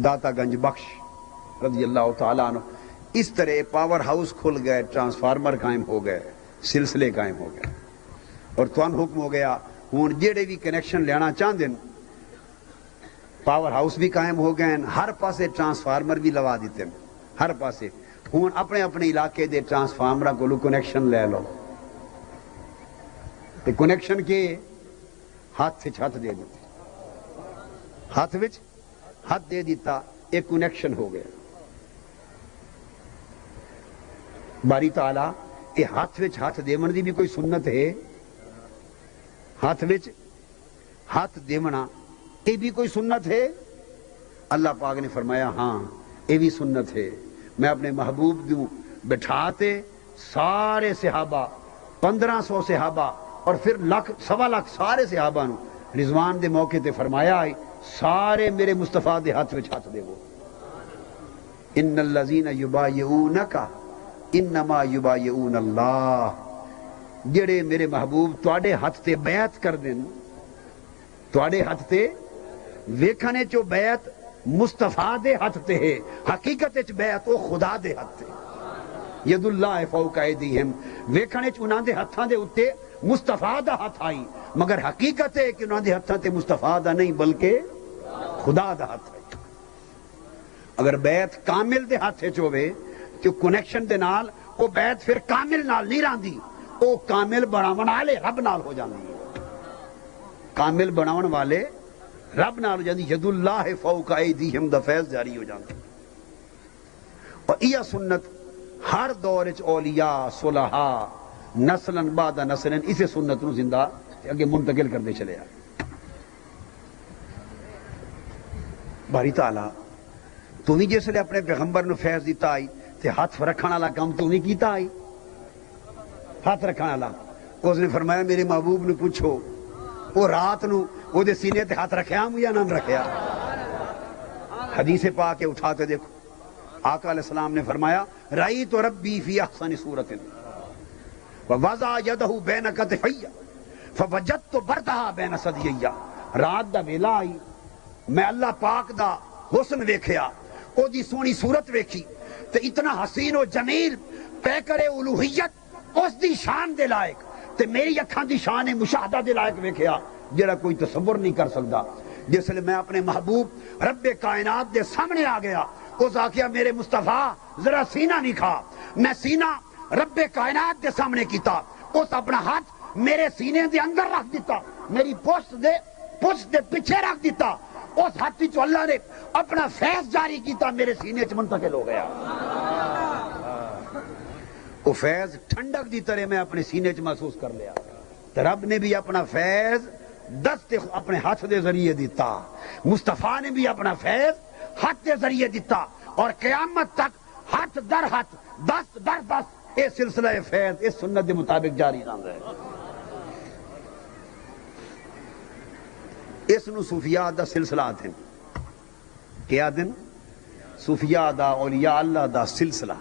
داتا گنج بخش رضی اللہ تعالیٰ عنہ۔ اس طرح پاور ہاؤس کھل گئے، ٹرانسفارمر قائم ہو گئے، سلسلے قائم ہو گئے، اور تون حکم ہو گیا ہون جیڑے بھی کنیکشن لینا چاہتے ہیں پاور ہاؤس بھی قائم ہو گئے، ہر پاسے ٹرانسفارمر بھی لوا دیتے ہیں، ہر پاسے ہون اپنے اپنے علاقے دے ٹرانسفارمر کو کنیکشن لے لو، تے کنیکشن کے ہاتھ وچ ہاتھ دے دیتے، ہاتھ وچ ہاتھ دے دیتا، ایک کنیکشن ہو گیا۔ باری تعالیٰ یہ ہاتھ وچ ہاتھ دیون دی بھی کوئی سنت ہے؟ ہاتھ وچ ہاتھ دیونا یہ بھی کوئی سنت ہے؟ اللہ پاک نے فرمایا ہاں یہ بھی سنت ہے۔ میں اپنے محبوب دوں بٹھاتے سارے صحابہ 1500 صحابہ اور پھر لاکھ سوا لاکھ سارے صحابہ نو رضوان دے موقع تے فرمایا ہے سارے میرے مصطفیٰ دے ہاتھ وچ ہاتھ دے وہ۔ ان الذین یبایعونک انما یبایعون اللہ، جڑے میرے محبوب تواڈے ہاتھ تے بیعت کر دین، تواڈے ہاتھ تے ویکھنے چو بیعت مصطفیٰ دے ہاتھ تے ہے، حقیقت وچ بیعت او خدا دے ہاتھ تے۔ ید اللہ فوق ایدیہم، ویکھنے چ انہاں دے ہتھاں دے اوتے مصطفیٰ دا ہاتھ آئی، مگر حقیقت ہے کہ انہاں دے ہتھاں تے مصطفیٰ دا نہیں بلکہ خدا دا ہاتھ آئی۔ اگر بیعت کامل دے ہاتھ وچ ہوے تو کنیکشن دے نال او بیعت پھر کامل نال نہیں راندی، او کامل بناون والے رب نال ہو جاندی ہے، کامل بناون والے رب نال ہو جاندی، ید اللہ فوق ایدیہم دا فیض جاری ہو جاندی۔ اور یہ سنت ہر دور وچ اولیاء صلحاء نسلن بعد نسلن اسے سنت نو زندہ اگے منتقل کرتے چلے آ۔ باری تعالیٰ تو بھی جس نے اپنے پیغمبر نو فیض دیتا آئی تے ہاتھ رکھنے والا کام تو نہیں کیتا آئی، ہاتھ رکھنے والا اس نے فرمایا میرے محبوب نے پوچھو وہ رات نو وہ دے سینے تے ہاتھ رکھیا ہم یا نہ رکھیا؟ حدیث پاک کے اٹھاتے دیکھو، آقا علیہ السلام نے فرمایا رأیت ربی فی احسن صورت ووضع یدہ بین کتفی فوجدت بردہا بین صدیہ، رات دا ویلا آئی میں اللہ پاک دا حسن ویکھیا، او دی سونی صورت ویکھی تے اتنا حسین و جمیل پہ کرے الوہیت اس دی شان دے لائق تے میری اکھاں دی شان مشاہدہ دے لائق ویکھیا جڑا کوئی تصور نہیں کر سکتا۔ جس لئے میں اپنے محبوب رب کائنات دے سامنے آ گیا، اس آکھیا میرے مصطفیٰ ذرا سینہ نہیں کھا، میں سینہ رب کائنات دے سامنے کیتا، اس اپنا ہاتھ میرے سینے دے اندر رکھ دیتا، میری پشت دے پیچھے رکھ دیتا، اس ہاتھی چو اللہ نے اپنا فیض جاری کیتا، میرے سینے چ منتقل ہو گیا۔ وہ فیض ٹھنڈک دی طرح میں اپنے سینے چ محسوس کر لیا، تو رب نے بھی اپنا فیض دست اپنے ہاتھ دے ذریعے دیتا، مصطفیٰ نے بھی اپنا فیض ہاتھ دے ذریعے دیتا، اور قیامت تک ہاتھ در ہاتھ دست در دست یہ سلسلہ فیض اس سنت دے مطابق جاری رہندا ہے۔ اس نو صوفیاء دا سلسلہ آتے ہیں، کیا دن صوفیاء دا اولیاء اللہ دا سلسلہ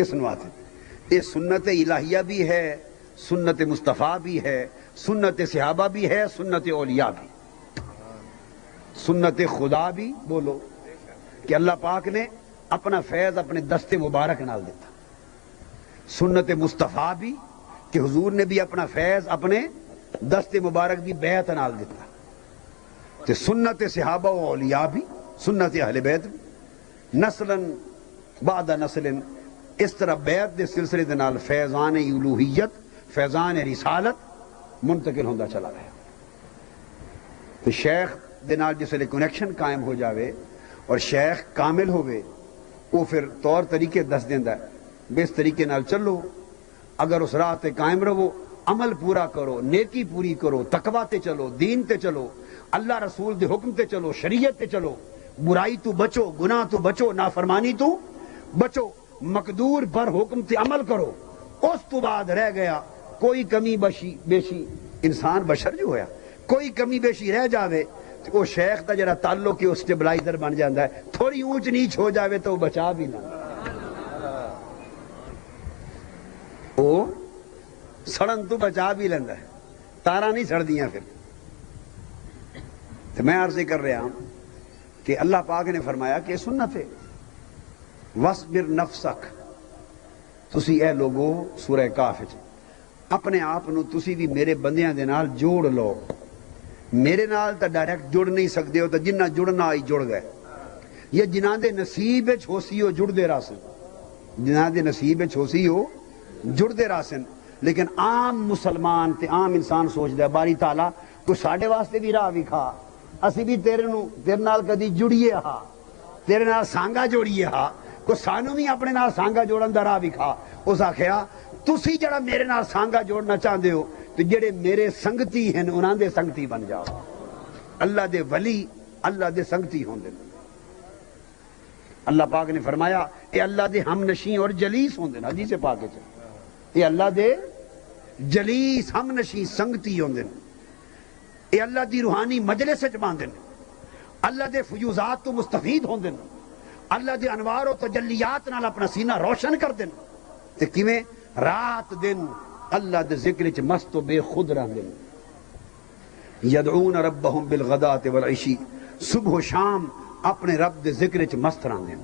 اس نو آتے ہیں۔ یہ سنت الہیہ بھی ہے، سنت مصطفیٰ بھی ہے، سنت صحابہ بھی ہے، سنت اولیاء بھی، سنت خدا بھی بولو کہ اللہ پاک نے اپنا فیض اپنے دست مبارک نال دیتا، سنت مصطفیٰ بھی کہ حضور نے بھی اپنا فیض اپنے دست مبارک بھی بیعت نال دیتا، تے سنت صحابہ و اولیاء بھی، سنت اہل بیت بھی، نسلن بعد نسلن اس طرح بیعت دے سلسلے دے نال فیضان الوہیت فیضان رسالت منتقل ہوندہ چلا رہا۔ تو شیخ دے نال جسے کنیکشن قائم ہو جاوے اور شیخ کامل ہوئے وہ پھر طور طریقے دس دیندہ ہے بے اس طریقے نال چلو اگر اس راہ تے قائم رہو عمل پورا کرو نیکی پوری کرو تقوی تے چلو دین تے چلو اللہ رسول دے حکم تے چلو شریعت تے چلو برائی تو بچو گناہ تو بچو نافرمانی تو بچو مقدور پر حکم تے عمل کرو اس تو بعد رہ گیا کوئی کمی بیشی انسان بشر جو ہویا کوئی کمی بیشی رہ جاوے تو وہ شیخ دا جڑا تعلق ہے اس سٹیبلائزر بن جاندہ ہے تھوڑی اونچ نیچ ہو جاوے تو وہ بچا بھی نہ وہ سڑن تو بچا بھی لیندہ ہے تارا نہیں سڑ دیاں پھر تو میں عرض کر رہا ہوں کہ اللہ پاک نے فرمایا کہ سنت ہے وَاصْبِرْ نَفْسَكَ تسی اے لوگو سورہ کاف اپنے آپ نو تسی بھی میرے بندیاں دے نال جوڑ لو میرے نال تا ڈائریکٹ جڑ نہیں سکتے ہو تو جنہ جڑنا آئی جڑ گئے یہ جنہ دے نصیب چھوسی ہو جڑ دے راسن جنہ دے نصیب چھوسی ہو جڑ دے راسن لیکن عام مسلمان تے عام انسان سوچ دے باری تعالیٰ تو ساڑھے واسطے بھی راہ بھی کھا اسی بھی تیرے نال کدی جڑیے ہاں تیرے نال سانگا جوڑیے ہاں کو سانو بھی اپنے نال سانگا جوڑن دا راہ بھی کھا اس آخیا تسی جڑا میرے نال سانگا جوڑنا چاہندے ہو تو جڑے میرے سنگتی ہیں انہاں دے سنگتی بن جاؤ اللہ دے ولی اللہ دے سنگتی ہوں دے اللہ پاک نے فرمایا اے اللہ دے ہم نشین اور جلیس ہوں دے حدیث پاک ہے اے اللہ دے جلیس ہم نشین سنگتی ہوں دے اے اللہ دی روحانی مجلس جمان دے اللہ دے فیوزات تو مستفید ہوں دے اللہ دے انوار و تجلیات نال اپنا سینہ روشن کر دے تے کیویں رات دن اللہ دے ذکر چ مست و بے خود رہ دے یدعون ربہم بالغداۃ والعشی صبح و شام اپنے رب دے ذکر چ مست رہ دے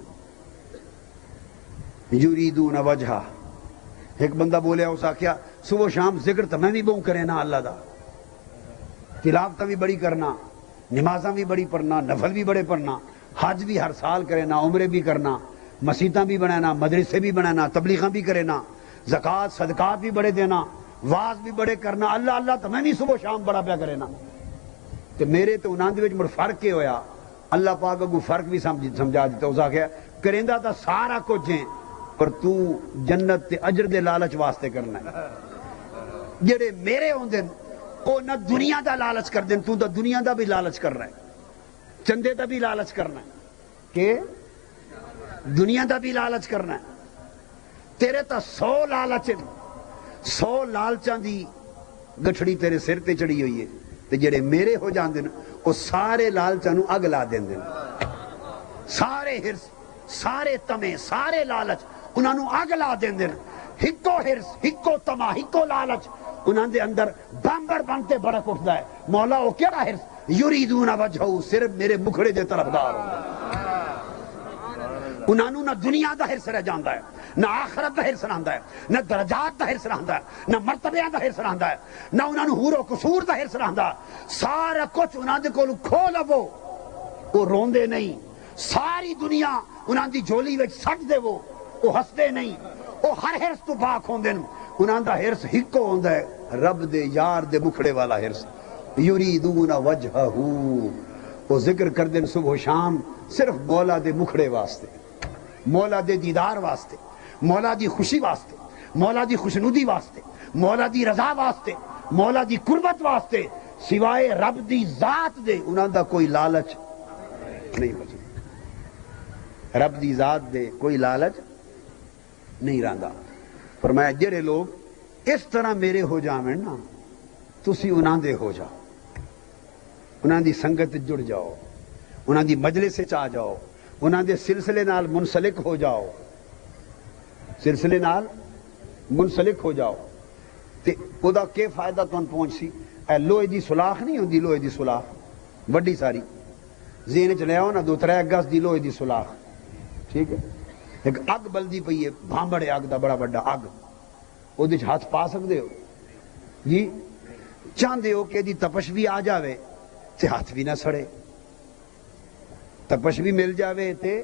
یریدون وجہہ ایک بندہ بولے اسا کیا صبح و شام ذکر تو میں بھی بہوں کرے نا اللہ دا تلاوت بھی بڑی کرنا نمازاں بھی بڑی پڑھنا نفل بھی بڑے پڑھنا حج بھی ہر سال کرے نا عمرے بھی کرنا مسیتاں بھی بنانا مدرسے بھی بنانا تبلیغاں بھی کرے نا زکوٰۃ صدقات بھی بڑے دینا واز بھی بڑے کرنا اللہ اللہ تو میں بھی صبح شام بڑا پیا کرے نا تو میرے تو انہاں دے وچ مڑ فرق کے ہویا اللہ پاک اگوں فرق بھی سمجھا دیتا اس آخیا کریندا تا سارا کچھ ہے پر تو جنت تے اجر دے لالچ واسطے کرنا ہے جڑے میرے ہوندے او نہ دنیا دا لالچ کر دیں تو دا دنیا دا بھی لالچ کر رہا ہے چندے دا بھی لالچ کرنا ہے کہ دنیا دا بھی لالچ کرنا ہے تیرے تا 100 لالچ 100 لالچاں دی گٹھڑی تیرے سر تے چڑھی ہوئی ہے تے جڑے میرے ہو جاندے نا او سارے لالچاں نو اگ لا دیندے سارے ہرس سارے تمے سارے لالچ انہاں نو اگ لا دیندے ہکو ہرس ہکو تما ہکو لالچ انہاں دے اندر بامبر بنتے بڑا اٹھدا ہے مولا او کیڑا ہرس یریدون وجہہ صرف میرے مکھڑے دے طرفدار انہاں نو نہ دنیا دا ہرس رہ جاندا ہے نہ آخرت دا ہرس رہندا ہے نہ درجات دا ہرس رہندا ہے نہ مرتبیاں دا ہرس رہندا ہے نہ انہاں نو حور و قصور دا ہرس رہندا سارا کچھ انہاں دے کول کھو لو او روندے نہیں ساری دنیا انہاں دی جھولی وچ سٹ دے وہ ہسدے نہیں او ہر ہرس تو پاک ہوندے انہاں دا ہرس ہکو ہوندا ہے رب دے یار دے مکھڑے والا ہرس یریدون وجہہ وہ ذکر کر دیں صبح و شام صرف مولا دے مکھڑے واسطے مولا دے دیدار واسطے مولا دی خوشی واسطے مولا دی خوشنودی واسطے مولا دی رضا واسطے مولا دی قربت واسطے سوائے رب دی ذات دے انہاں دا کوئی لالچ نہیں بچے رب دی ذات دے کوئی لالچ نہیں رہندا فرمایا جڑے لوگ اس طرح میرے ہو جاویں نا تسی انہاں دے ہو جاؤ انہاں دی سنگت جڑ جاؤ انہاں دی مجلس وچ آ جاؤ انہاں دے سلسلے نال منسلک ہو جاؤ سلسلے نال منسلک ہو جاؤ تے او دا کی فائدہ تن پہنچ سی اے لوہے دی سلاخ نہیں ہوندی لوہے دی سلاخ وڈی ساری ذہن وچ لے آؤ نا 2-3 گز دی لوہے دی سلاخ ٹھیک ہے ایک اگ بلدی پئی ہے بھانبڑے اگ دا بڑا بڑا اگ او دے ہاتھ پا سکدے ہو جی چاہندے ہو کہ دی تپش بھی آ جاوے تے ہاتھ بھی نہ سڑے تپش بھی مل جاوے تے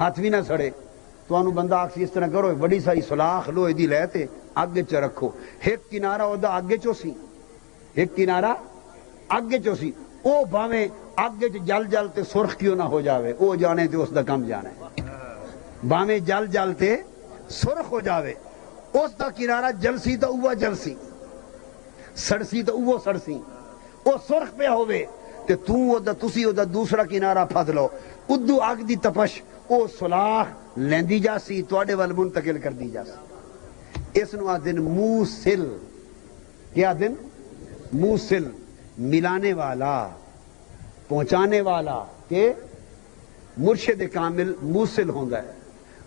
ہاتھ بھی نہ سڑے تو انو بندہ آکسی اس طرح کرو بڑی ساری سلاخ لوہے دی لے تے اگے چ رکھو ایک کنارہ او دا اگے چو سی ایک کنارہ اگے چو سی او بھاویں اگ جل جل تے سرخ کیوں نہ ہو جاوے وہ جانے تے اس دا کم جانے باویں جل جل تے سرخ ہو جاوے اس دا کنارہ جلسی تو اوہ جلسی سڑسی تو اوہ سڑسی وہ سرخ پہ ہوئے تے تسی او دا دوسرا کنارہ پھد لو ادو اگ دی تپش او سلاخ لیندی جاسی توڑے وال منتقل کر دی جاسی اس نو آدن موسل کیا دن موسل ملانے والا پہنچانے والا کہ مرشد کامل موسل ہوندا ہے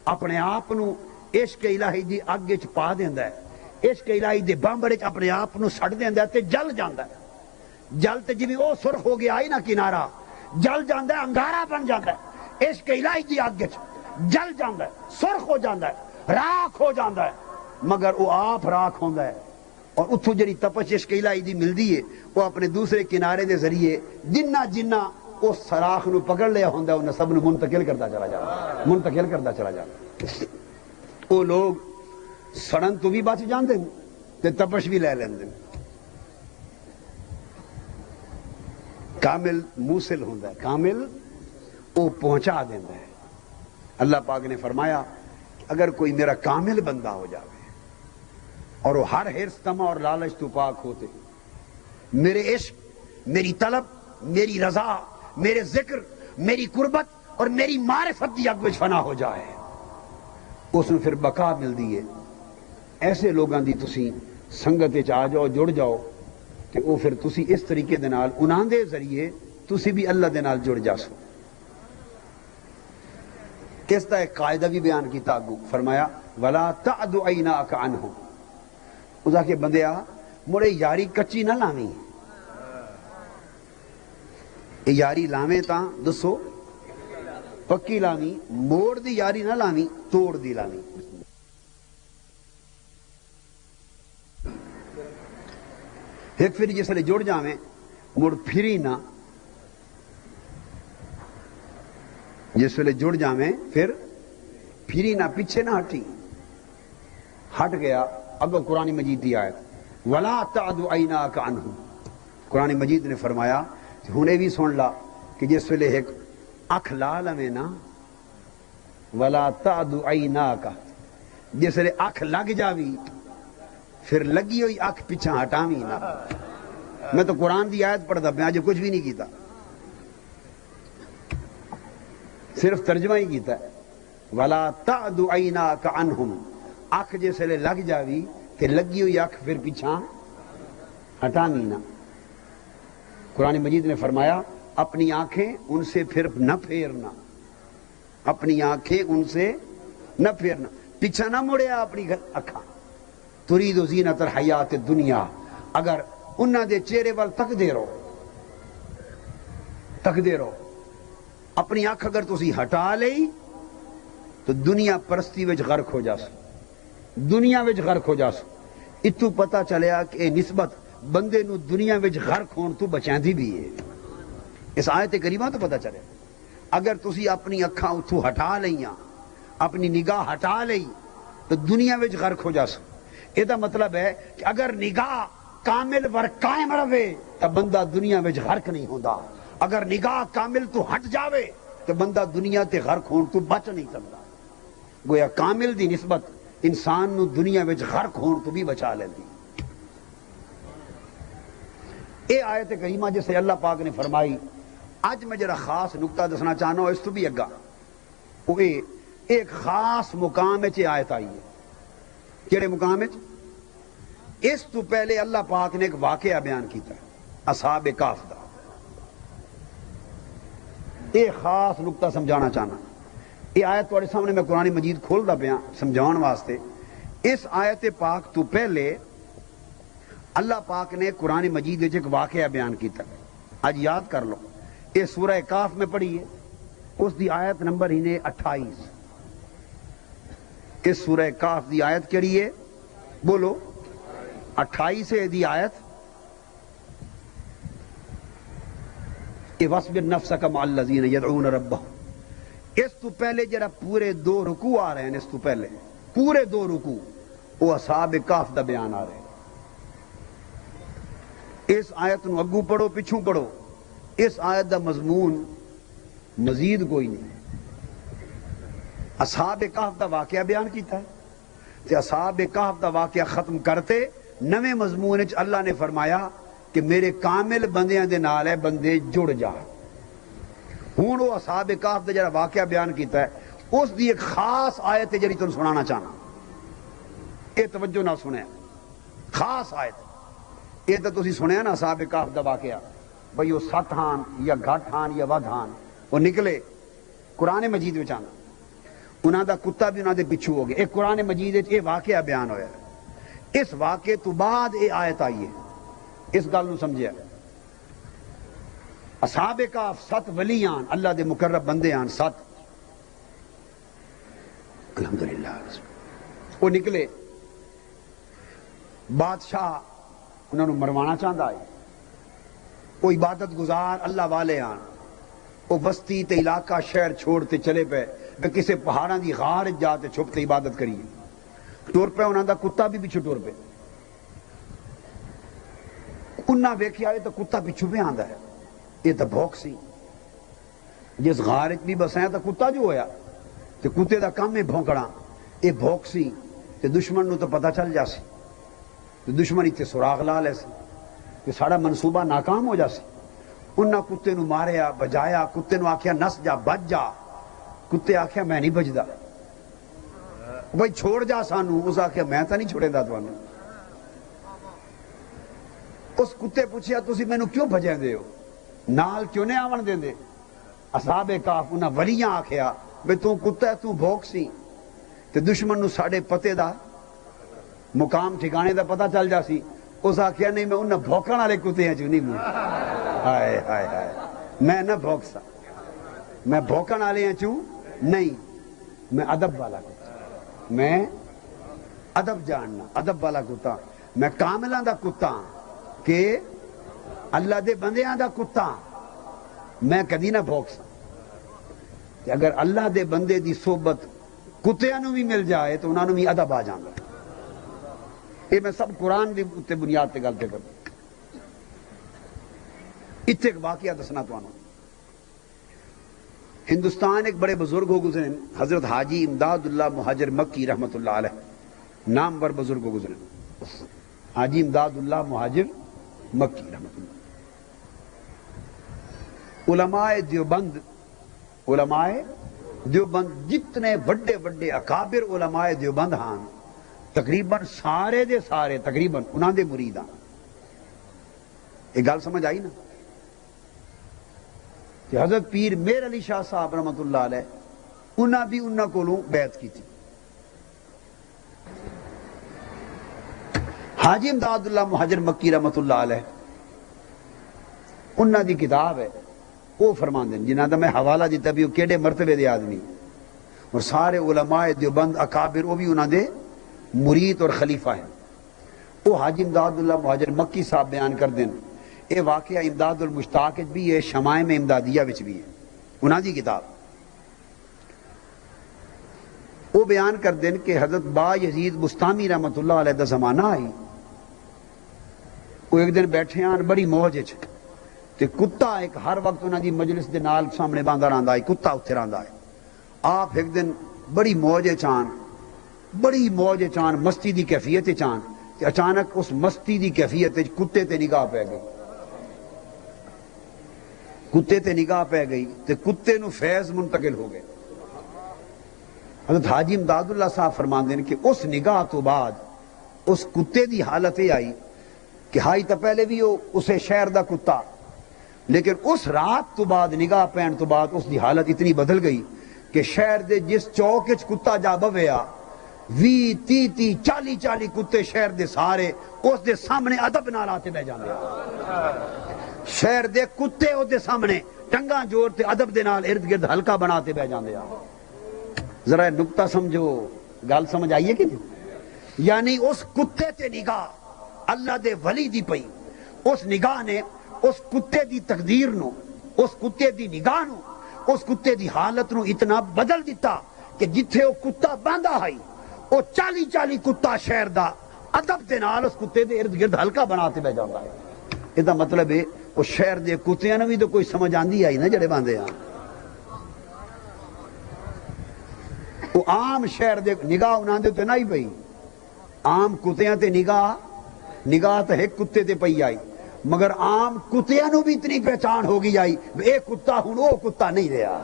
اپنے آپ نو عشق الہی دی اگ وچ پا دیندا ہے عشق الہی دے بامبر وچ اپنے آپ نو سڑ دیندا ہے تے جل جاندا ہے جل تے جویں او سرخ ہو گیا ہی نا کنارہ جل جاندا ہے انگارہ بن جاندا ہے عشق الہی دی اگ وچ جل جاندا ہے سرخ ہو جاندا ہے راکھ ہو جاندا ہے مگر وہ آپ راکھ ہوندا ہے اور اتھو جڑی تپش عشق الہی دی ملدی ہے وہ اپنے دوسرے کنارے دے ذریعے جنہ اس سراخ نو پکڑ لیا ہوندا ہے انہاں سب نو منتقل کرتا چلا جاتا وہ لوگ سڑن تو بھی بچ جاندے تے تپش بھی لے لیندے کامل موصل ہوندا ہے کامل وہ پہنچا دیندا ہے اللہ پاک نے فرمایا اگر کوئی میرا کامل بندہ ہو جاوے اور وہ ہر حرص طمع اور لالچ تو پاک ہوتے میرے عشق میری طلب میری رضا میرے ذکر میری قربت اور میری معرفت دی اگ وچ فنا ہو جائے اس نے پھر بقا مل دی ہے ایسے لوگاں دی تسی سنگت وچ آ جاؤ جڑ جاؤ تے او پھر تسی اس طریقے دے نال انہاں دے ذریعے تسی بھی اللہ دے نال جڑ جاسو اس دا ایک قاعدہ بھی بیان کیتا اگو فرمایا ولا تعد عیناک عنہم اس کے بندیا مڑے یاری کچی نہ لاویں یاری لاویں تاں دسو پکی لاویں موڑ دی یاری نہ لاویں توڑ دی لاویں ایک پھر جس لئے جڑ جاویں مڑ پھری نہ جس لئے جڑ جاویں پھر پھری نہ پیچھے نہ ہٹی ہٹ گیا اب قرآن مجید دی آیت وَلَا تَعْدُ عَيْنَاكَ عَنْهُمْ قرآن مجید نے فرمایا ہنے بھی سن لا کہ جس ویلے ایک اکھ لال میں نا وَلَا تَعْدُ عَيْنَاكَ جس ویلے اکھ لگ جاوی پھر لگی ہوئی اکھ پیچھا ہٹاوی نا میں تو قرآن دی آیت پڑھتا میں آج کچھ بھی نہیں کیتا صرف ترجمہ ہی کیتا ہے وَلَا تَعْدُ عَيْنَاكَ عَنْهُمْ اکھ جیسے لے لگ جاوی کہ لگی ہوئی اکھ پھر پیچھا ہٹانی نہ قرآن مجید نے فرمایا اپنی آنکھیں ان سے پھر نہ پھیرنا اپنی آنکھیں ان سے نہ پھیرنا پیچھا نہ مڑیا اپنی اکھاں ترید زینت الحیات الدنیا اگر انہاں دے چہرے وال تک دے رہو اپنی آنکھ اگر تسی ہٹا لئی تو دنیا پرستی وچ غرق ہو جاسو دنیا وچ غرق ہو جاسو اتو پتہ چلیا کہ اے نسبت بندے نو دنیا وچ غرق ہون تو بچاندی بھی ہے اس آیت کریمہ تو پتہ چلے اگر تسی اپنی اکھاں اتو ہٹا لئیاں اپنی نگاہ ہٹا لئی تو دنیا وچ غرق ہو جاسو یہ دا مطلب ہے کہ اگر نگاہ کامل ور قائم رہے تو بندہ دنیا وچ غرق نہیں ہوندا اگر نگاہ کامل تو ہٹ جاوے تو بندہ دنیا تے غرق ہون تو بچ نہیں سکتا گویا کامل دی نسبت انسان نو دنیا وچ غرق ہون تو بھی بچا لیندی اے آیت کریمہ جسے اللہ پاک نے فرمائی آج میں جڑا خاص نکتہ دسنا چاہنا ہوں اس تو بھی اگا وہ ایک خاص مقام وچ آیت آئی ہے کیڑے مقام وچ اس تو پہلے اللہ پاک نے ایک واقعہ بیان کیتا ہے اصحاب کہف دا ایک خاص نکتہ سمجھانا چاہنا یہ آیت تھوڑے سامنے میں قرآن مجید کھول دا پیا سمجھان واسطے اس آیت پاک تو پہلے اللہ پاک نے قرآن مجید ایک واقعہ بیان کیتا ہے آج یاد کر لو یہ سورہ کہف میں پڑھی ہے اس دی آیت نمبر ہی نے 28 اس سورہ کہف دی آیت کیڑی ہے بولو 28 ہے دی آیت وَاصْبِرْ نَفْسَكَ مَعَ الَّذِينَ يَدْعُونَ رَبَّهُمْ اس تو پہلے جڑا پورے 2 رکوع آ رہے ہیں اس تو پہلے پورے 2 رکوع وہ اصحاب کہف دا بیان آ رہے ہیں اس آیت نو اگو پڑھو پچھوں پڑھو اس آیت دا مضمون مزید کوئی نہیں. اصحاب کہف دا واقعہ بیان کیتا ہے تے اصحاب کہف دا واقعہ ختم کرتے نویں مضمون وچ اللہ نے فرمایا کہ میرے کامل بندیاں دے نال ہے بندے جڑ جا. ہوں وہ اصحاب کہف دا جڑا واقعہ بیان کیتا ہے اس دی ایک خاص آیت ہے جڑی تم سنانا چاہنا. یہ توجہ نہ سنیا خاص آیت. یہ تو تسی سنیا نا اصحاب کہف دا واقعہ بھئی وہ 7 ہان یا گھٹ ہان یا ود ہان وہ نکلے قرآن مجید وچ آنا. انہاں دا کتا بھی انہاں دے پچھو ہو گیا. ایک قرآن مجید وچ یہ واقعہ بیان ہویا ہے. اس واقعے تو بعد یہ آیت آئی ہے. اس گل نو سمجھیا اصحاب کہف 7 ولیان اللہ دے مقرب بندے آن 7. الحمدللہ وہ نکلے. بادشاہ انہوں نے مروانا چاہتا ہے. وہ عبادت گزار اللہ والے آن. وہ بستی تے علاقہ شہر چھوڑتے چلے پے کسی پہاڑاں دی غار جاتے چھپتے عبادت کریے. ٹور پہ انہوں دا کتا بھی پچھو ٹور پہ. انہاں ویکھیا یہ تو کتا پچھو پہ آندا ہے. یہ تو بھوک سی. جس غار وچ بھی بسایا تو کتا جو ہویا تے کتے دا کام ہے بھونکڑا. یہ بھوک سی تے دشمن نو تو پتہ چل جاسی تے دشمن اتنے سراغ لا لے سی کہ ساڑا منصوبہ ناکام ہو جاسی. انہاں کتے نو ماریا بجایا. کتے نو آکھیا نس جا بچ جا. کتے آکھیا میں نہیں بجدا. بھائی چھوڑ جا سانو. اس آکھیا میں تا نہیں چھوڑے دا تانوں. اس کتے پوچھیا تسی مینوں کیوں بھجے دے ہو نال کیوں نہیں آون دیندے. اصحاب کہف انہاں ولیاں آکھیا بھئی تو کتا ہے تو بھوک سی تے دشمن نو ساڑے پتے دا مقام ٹھکانے دا پتہ چل جا سی. اس آکھیا نہیں میں انہاں بھوکن والے کتے ہیں جو نہیں میں. ہائے ہائے ہائے میں نہ بھوک سا. میں بھوکن والے ہیں چوں نہیں. میں ادب والا کتا. میں ادب جاننا ادب والا کتا. میں کاملاں دا کتا کہ اللہ دے بندیاں دا کتا. میں کدی نہ بھوک سا. اگر اللہ دے بندے دی صحبت کتیاں نو بھی مل جائے تو انہاں نو بھی ادب آ جاندہ. یہ میں سب قرآن دی تے بنیاد تے گل تے کروں. اتنے ایک واقعہ دسنا تو آنا. ہندوستان ایک بڑے بزرگ ہو گزرے حضرت حاجی امداد اللہ مہاجر مکی رحمت اللہ علیہ. نامور بزرگ ہو گزرے حاجی امداد اللہ مہاجر مکی رحمت اللہ. علماء دیوبند جتنے بڑے بڑے اکابر علماء دیوبند ہاں تقریباً سارے دے سارے تقریباً انہاں دے مرید ہاں. یہ گل سمجھ آئی نا کہ حضرت پیر میر علی شاہ صاحب رحمت اللہ علیہ انہاں بھی انہاں کولوں بیعت کی تھی. حاجی امداد اللہ مہاجر مکی رحمت اللہ علیہ انہاں دی کتاب ہے. وہ فرماندے جنہاں دا میں حوالہ دیتا بھی وہ کیڑے مرتبے دے آدمی اور سارے علماء دیوبند اکابر وہ بھی انہاں دے مرید اور خلیفہ ہیں. وہ حاجی امداد اللہ مہاجر مکی صاحب بیان کر دیں. یہ واقعہ امداد المشتاق بھی ہے شمائم امدادیہ وچ بھی ہے انہاں دی کتاب. وہ بیان کر دیں کہ حضرت با یزید بستامی رحمت اللہ علیہ دا زمانہ آئی. وہ ایک دن بیٹھے ہیں بڑی موج وچ تے کتا ایک ہر وقت انہاں دی مجلس دے نال سامنے باندھا رہندا ہے. کتا اتھے رہندا ہے. آپ ایک دن بڑی موج چان مستی دی کیفیت چان تے اچانک اس مستی دی کیفیت کتے تے نگاہ پہ گئی. کتے تے نگاہ پہ گئی تے کتے نو فیض منتقل ہو گئے. حضرت حاجی امداد اللہ صاحب فرماندے ہیں کہ اس نگاہ تو بعد اس کتے دی حالت یہ آئی کہ ہائی تو پہلے بھی وہ اسے شہر دا کتا لیکن اس رات تو بعد نگاہ پہن تو بعد اس دی حالت اتنی بدل گئی کہ شہر دے جس چوک وچ کتا جا بویا 20-30-40 کتے شہر دے سارے اس دے سامنے ادب نال آتے بہ جاندے. شہر دے کتے اس دے سامنے ٹنگاں جوڑ تے ادب دے نال ارد گرد حلقہ بناتے بہ جاندے. ذرا نکتہ سمجھو گل سمجھ آئیے کہ نہیں. یعنی اس کتے تے نگاہ اللہ دے ولی دی پئی. اس نگاہ نے اس کتے دی تقدیر نو اس کتے دی نگاہ نو اس کتے دی حالت نو اتنا بدل دیتا کہ جتھے وہ کتا باندھا ہے وہ 40 کتا شہر دا ادب دے نال اس کتے دے ارد گرد حلقہ بناتے بہ جاتا ہے. یہ مطلب ہے وہ شہر دے کتیاں نے بھی تو کوئی سمجھ آندی آئی نا جڑے باندھے ہیں وہ عام شہر دے نگاہ انہاں دے تے نہیں پئی عام کتیاں تے نگاہ تے ایک کتے تے پئی آئی مگر عام کتیاں نو بھی اتنی پہچان ہو گئی آئی اے کتا ہن وہ کتا نہیں رہا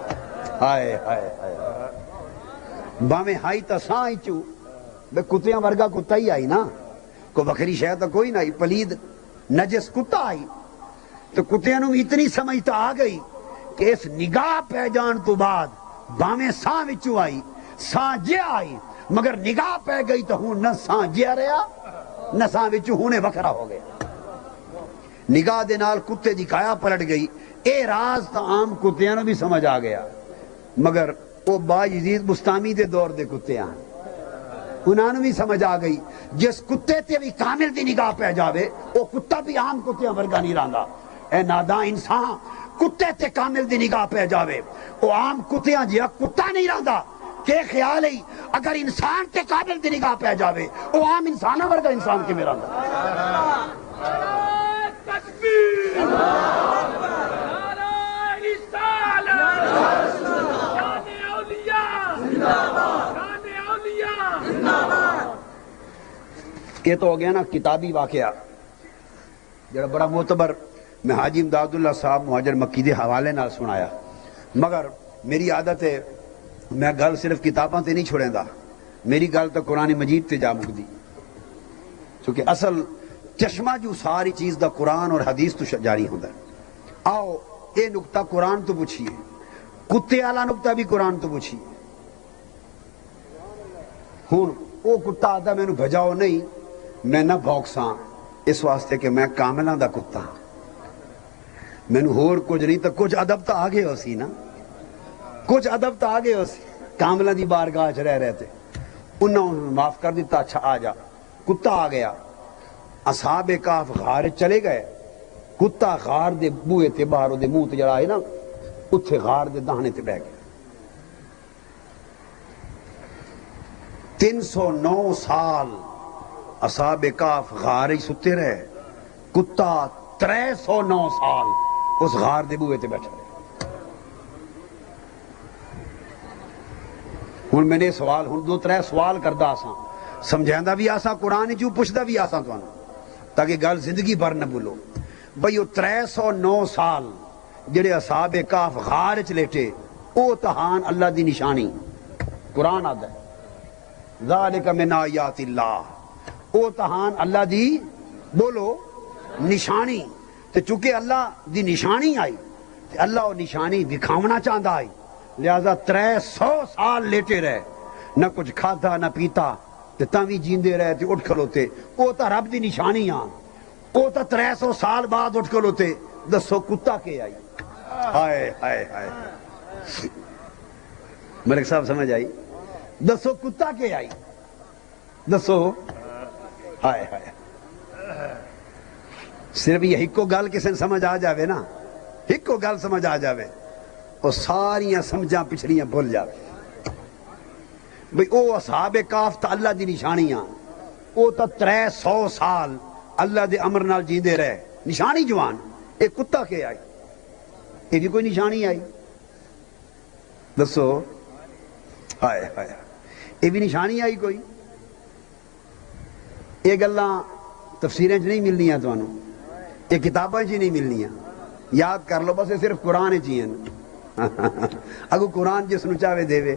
ہائے ہائے ہائے باویں ہائی تا ساں ہی چو بے کتیاں ورگا کتا ہی آئی نا کو بکری شہ تو کوئی نہ آئی پلید نجس کتا آئی تو کتیاں نو اتنی سمجھتا آ گئی کہ اس نگاہ پہ جان تو بعد باویں ساں وچو آئی ساں جے آئی مگر نگاہ پہ گئی تو ہوں نہ ساں جے رہا نہ ساں وچو ہونے وکھرا ہو گیا نگاہ دے نال کتے دی کایا پلٹ گئی اے راز تا عام کتیاں نو بھی سمجھ آ گیا مگر وہ با یزید بستامی دے دور دے کتیاں انہوں نے بھی سمجھ آ گئی جس کتے تے بھی کامل دی نگاہ پہ جاوے وہ کتا بھی عام کتیاں ورگا نہیں رہندا اے ناداں انسان کتے تے کامل دی نگاہ پہ جاوے وہ عام کتیاں جیا کتا نہیں رہندا کہ خیال ہے اگر انسان تے کامل دی نگاہ پہ جاوے وہ عام انسانہ ورگا انسان کے میرا یہ تو ہو گیا نا کتابی واقعہ جڑا بڑا معتبر میں حاجی امداد اللہ صاحب مہاجر مکی دے حوالے نال سنایا مگر میری عادت ہے میں گل صرف کتاباں تے نہیں چھوڑیں دا میری گل تو قرآن مجید تے جا مک دی چونکہ اصل چشمہ جو ساری چیز دا قرآن اور حدیث تو جاری ہوتا ہے آؤ اے نقطہ قرآن تو پوچھیے کتے والا نقطہ بھی قرآن تو پوچھیے ہوں وہ کتا آتا میں نو بھجاؤ نہیں میں نہ بھوکساں اس واسطے کہ میں کاملاں دا کتا میں نو ہور کچھ نہیں تو کچھ ادب تو آگے ہو سی نا کچھ ادب تو آگے ہو سی کاملاں دی بارگاہ رہ رہے تھے انہوں نے معاف کر دیتا اچھا آ جا کتا آ گیا اصحاب کہف غار چلے گئے کتا غار دے بوئے تے باہروں دے منہ تے جڑا ہے نا اتھے غار دے دہنے تے بہ گیا 309 سال اصحاب کہف غار ہی ستے رہے کتا 309 سال اس غار دے بوئے تے بیٹھا رہے ہن میں نے سوال ہن 2-3 سوال کردہ آساں سمجھائندہ بھی آساں قرآن جو پوچھدہ بھی آساں تو تاکہ گل زندگی بھر نہ بھولو بھئی وہ 309 سال جڑے اصحاب کہف غار چ لیٹے او تہان اللہ دی نشانی قرآن آدھا ہے ذالک من آیات اللہ او تہان اللہ دی بولو نشانی تو چونکہ اللہ دی نشانی آئی اللہ وہ نشانی دکھاونا چاہتا آئی لہذا 300 سال لیٹے رہے نہ کچھ کھاتا نہ پیتا تاوی جیندے رہے تے اٹھ کھلوتے او تا رب دی نشانی آن او تا 300 سال بعد اٹھ کھلوتے دسو کتا کے آئی ہائے ہائے ہائے ملک صاحب سمجھ آئی دسو کتا کے آئی دسو ہائے ہائے صرف یہ ہکو گل کسی نے سمجھ آ جاوے نا ہکو گل سمجھ آ جاوے وہ ساریاں سمجھاں پچھڑیاں بھول جاوے بھئی او اصحاب کہف تا اللہ دی نشانیاں او تا 300 سال اللہ دے امر نال جیندے رہے نشانی جوان اے کتا کے آئی اے بھی کوئی نشانی آئی دسو ہائے ہائے اے بھی نشانی آئی کوئی اے گلاں تفسیریں چ نہیں ملنیاں تانوں اے کتاباں چ نہیں ملنیاں یاد کر لو بس اے صرف قرآن چ ہی ہیں اگو قرآن جس نو چاہے دے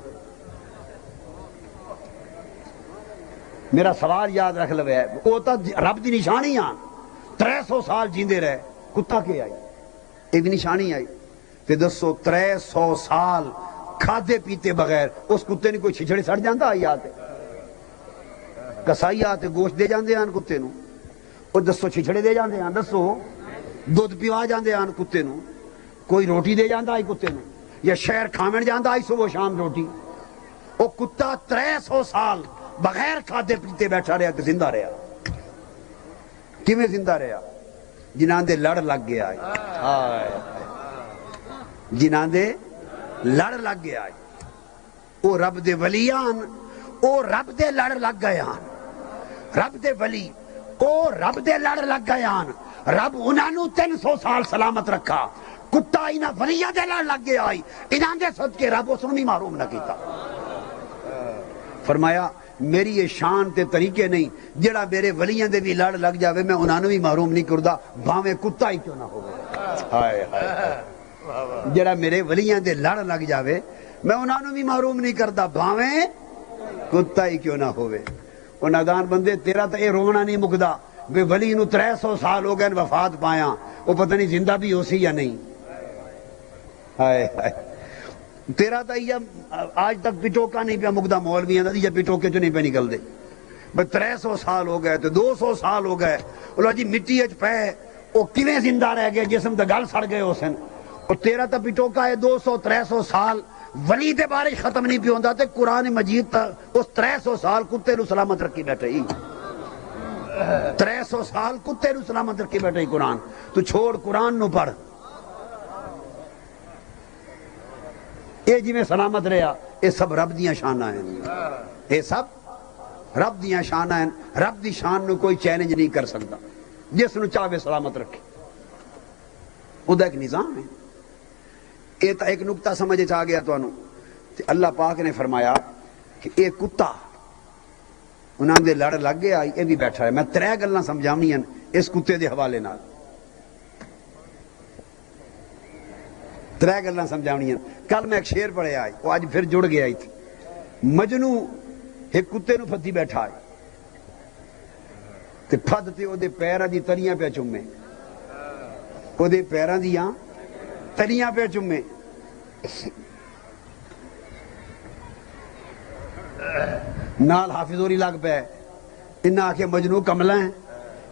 میرا سوال یاد رکھ لو ہے وہ تو رب دی نشانی آن 300 سال جیندے رہے کتا کے آئی یہ بھی نشانی آئی تے دسو 300 سال کھادے پیتے بغیر اس کتے نے کوئی چھچڑے سڑ جاندہ آئی آتے کسائی آتے گوشت دے جاندے آن کتے نو اور دسو چھچڑے دے جاندے آن دسو دودھ پیوا جاندے آن کتے نو کوئی روٹی دے جاندہ آئی کتے نو یا شہر کھامن جاندہ آئی صبح شام روٹی وہ کتا 300 سال بغیر کھادے پیتے بیٹھا رہا تو زندہ رہا کیویں زندہ رہا جنہاں دے لڑ لگ گیا جنہاں دے لڑ لگ گیا او رب دے ولیان او رب دے لڑ لگ گیان رب دے ولی او رب دے لڑ لگ گیان رب انہاں نو 300 سال سلامت رکھا، کتا انہاں ولیاں دے لڑ لگ گیا آئی، انہاں دے صدقے رب اس نوں بھی محروم نہ کیتا۔ فرمایا میری یہ شان تے طریقے نہیں، جڑا میرے ولیاں دے بھی لڑ لگ جاوے میں انہاں نوں بھی محروم نہیں کردا، بھاویں کتا ہی کیوں نہ ہوے۔ ہائے ہائے، جڑا میرے ولیاں دے لڑ لگ جاوے میں انہاں نوں بھی محروم نہیں کردا، بھاویں کتا ہی کیوں نہ ہوے۔ او نادان بندے تیرا تے اے رونا نہیں مکدا بے ولی نو 300 سال ہو گئے وفات پایا، او پتہ نہیں زندہ بھی ہو سی یا نہیں۔ ہائے ہائے، تیرا تا یہ آج تک پٹوکا نہیں پیا مکدا مولویاں دا، یہ پٹوکے چ نہیں پہ نکل دے۔ بھئی 300 سال ہو گئے تو 200 سال ہو گئے، اللہ جی مٹی اچ پے او کیویں زندہ رہ گئے، جسم تے گل سڑ گئے حسن۔ اور تیرا تا پٹوکا ہے 200 300 سال ولی دے بارش ختم نہیں پیوندا تے قرآن مجید تا اس 300 سال کتے نو سلامت رکھی بیٹھے ہی، 300 سال کتے نو سلامت رکھی بیٹھے ہی قرآن۔ تو چھوڑ قرآن نو پڑھ، اے جی میں سلامت رہا، اے سب رب دیاں شاناں ہیں، اے سب رب دیاں شاناں ہیں۔ رب دی شان نو کوئی چیلنج نہیں کر سکتا، جس نو چاہے سلامت رکھے، او دا ایک نظام ہے۔ اے تا ایک نکتہ سمجھ آ گیا تو انہوں، اللہ پاک نے فرمایا کہ اے کتا انہاں دے لڑ لگ گیا، اے بھی بیٹھا ہے۔ میں 3 گلاں سمجھاونی ہیں اس کتے دے حوالے نال، 3 گلاں سمجھاونی ہیں۔ کل میں ایک شعر پڑھے آئی، وہ آج پھر جڑ گیا تھی۔ مجنو ایک کتے نو پھدی بیٹھا ہے تے پھد تے او دے پیراں دی تلیاں پہ چومے، او دے پیراں دیاں تلیاں پہ چومے۔ نال حافظ ہوری لگ پہ انہاں آکھے مجنو کملا ہے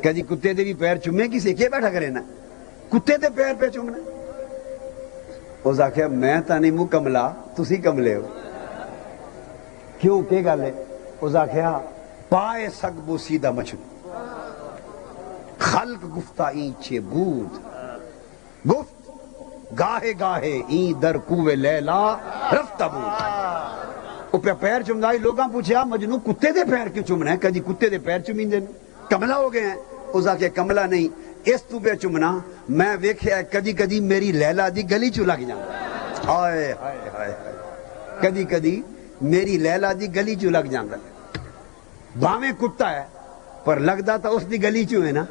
کہ جی کتے دے بھی پیر چومے، کسے کے بیٹھا کرے نا کتے دے پیر پہ چومنا۔ اس آکھے میں تا نہیں مو کملا، تسی کملے ہو۔ کیوں کہ گل ہے؟ اس آکھے پائے سگ بوسیدہ مچھو خلق گفتہ این چھے بود، گفت گاہے گاہے این در کوے لیلا رفتہ بود۔ وہ پیر چمدائی، لوگاں پوچھا مجنو کتے دے پیر کیوں چمنا ہے؟ کہ جی کتے دے پیر چمین دے کملا ہو گئے ہیں۔ اس آکھے کملا نہیں، اس تو پہ چمنا میں ویکھیا کدی کدی میری لیلا دی گلی چو لگ جانا۔ ہائے ہائے ہائے، کدی کدی میری لیلا دی گلی چو لگ جانا، بھاویں کتا ہے پر لگدا تا اس دی گلی چو ہے نا۔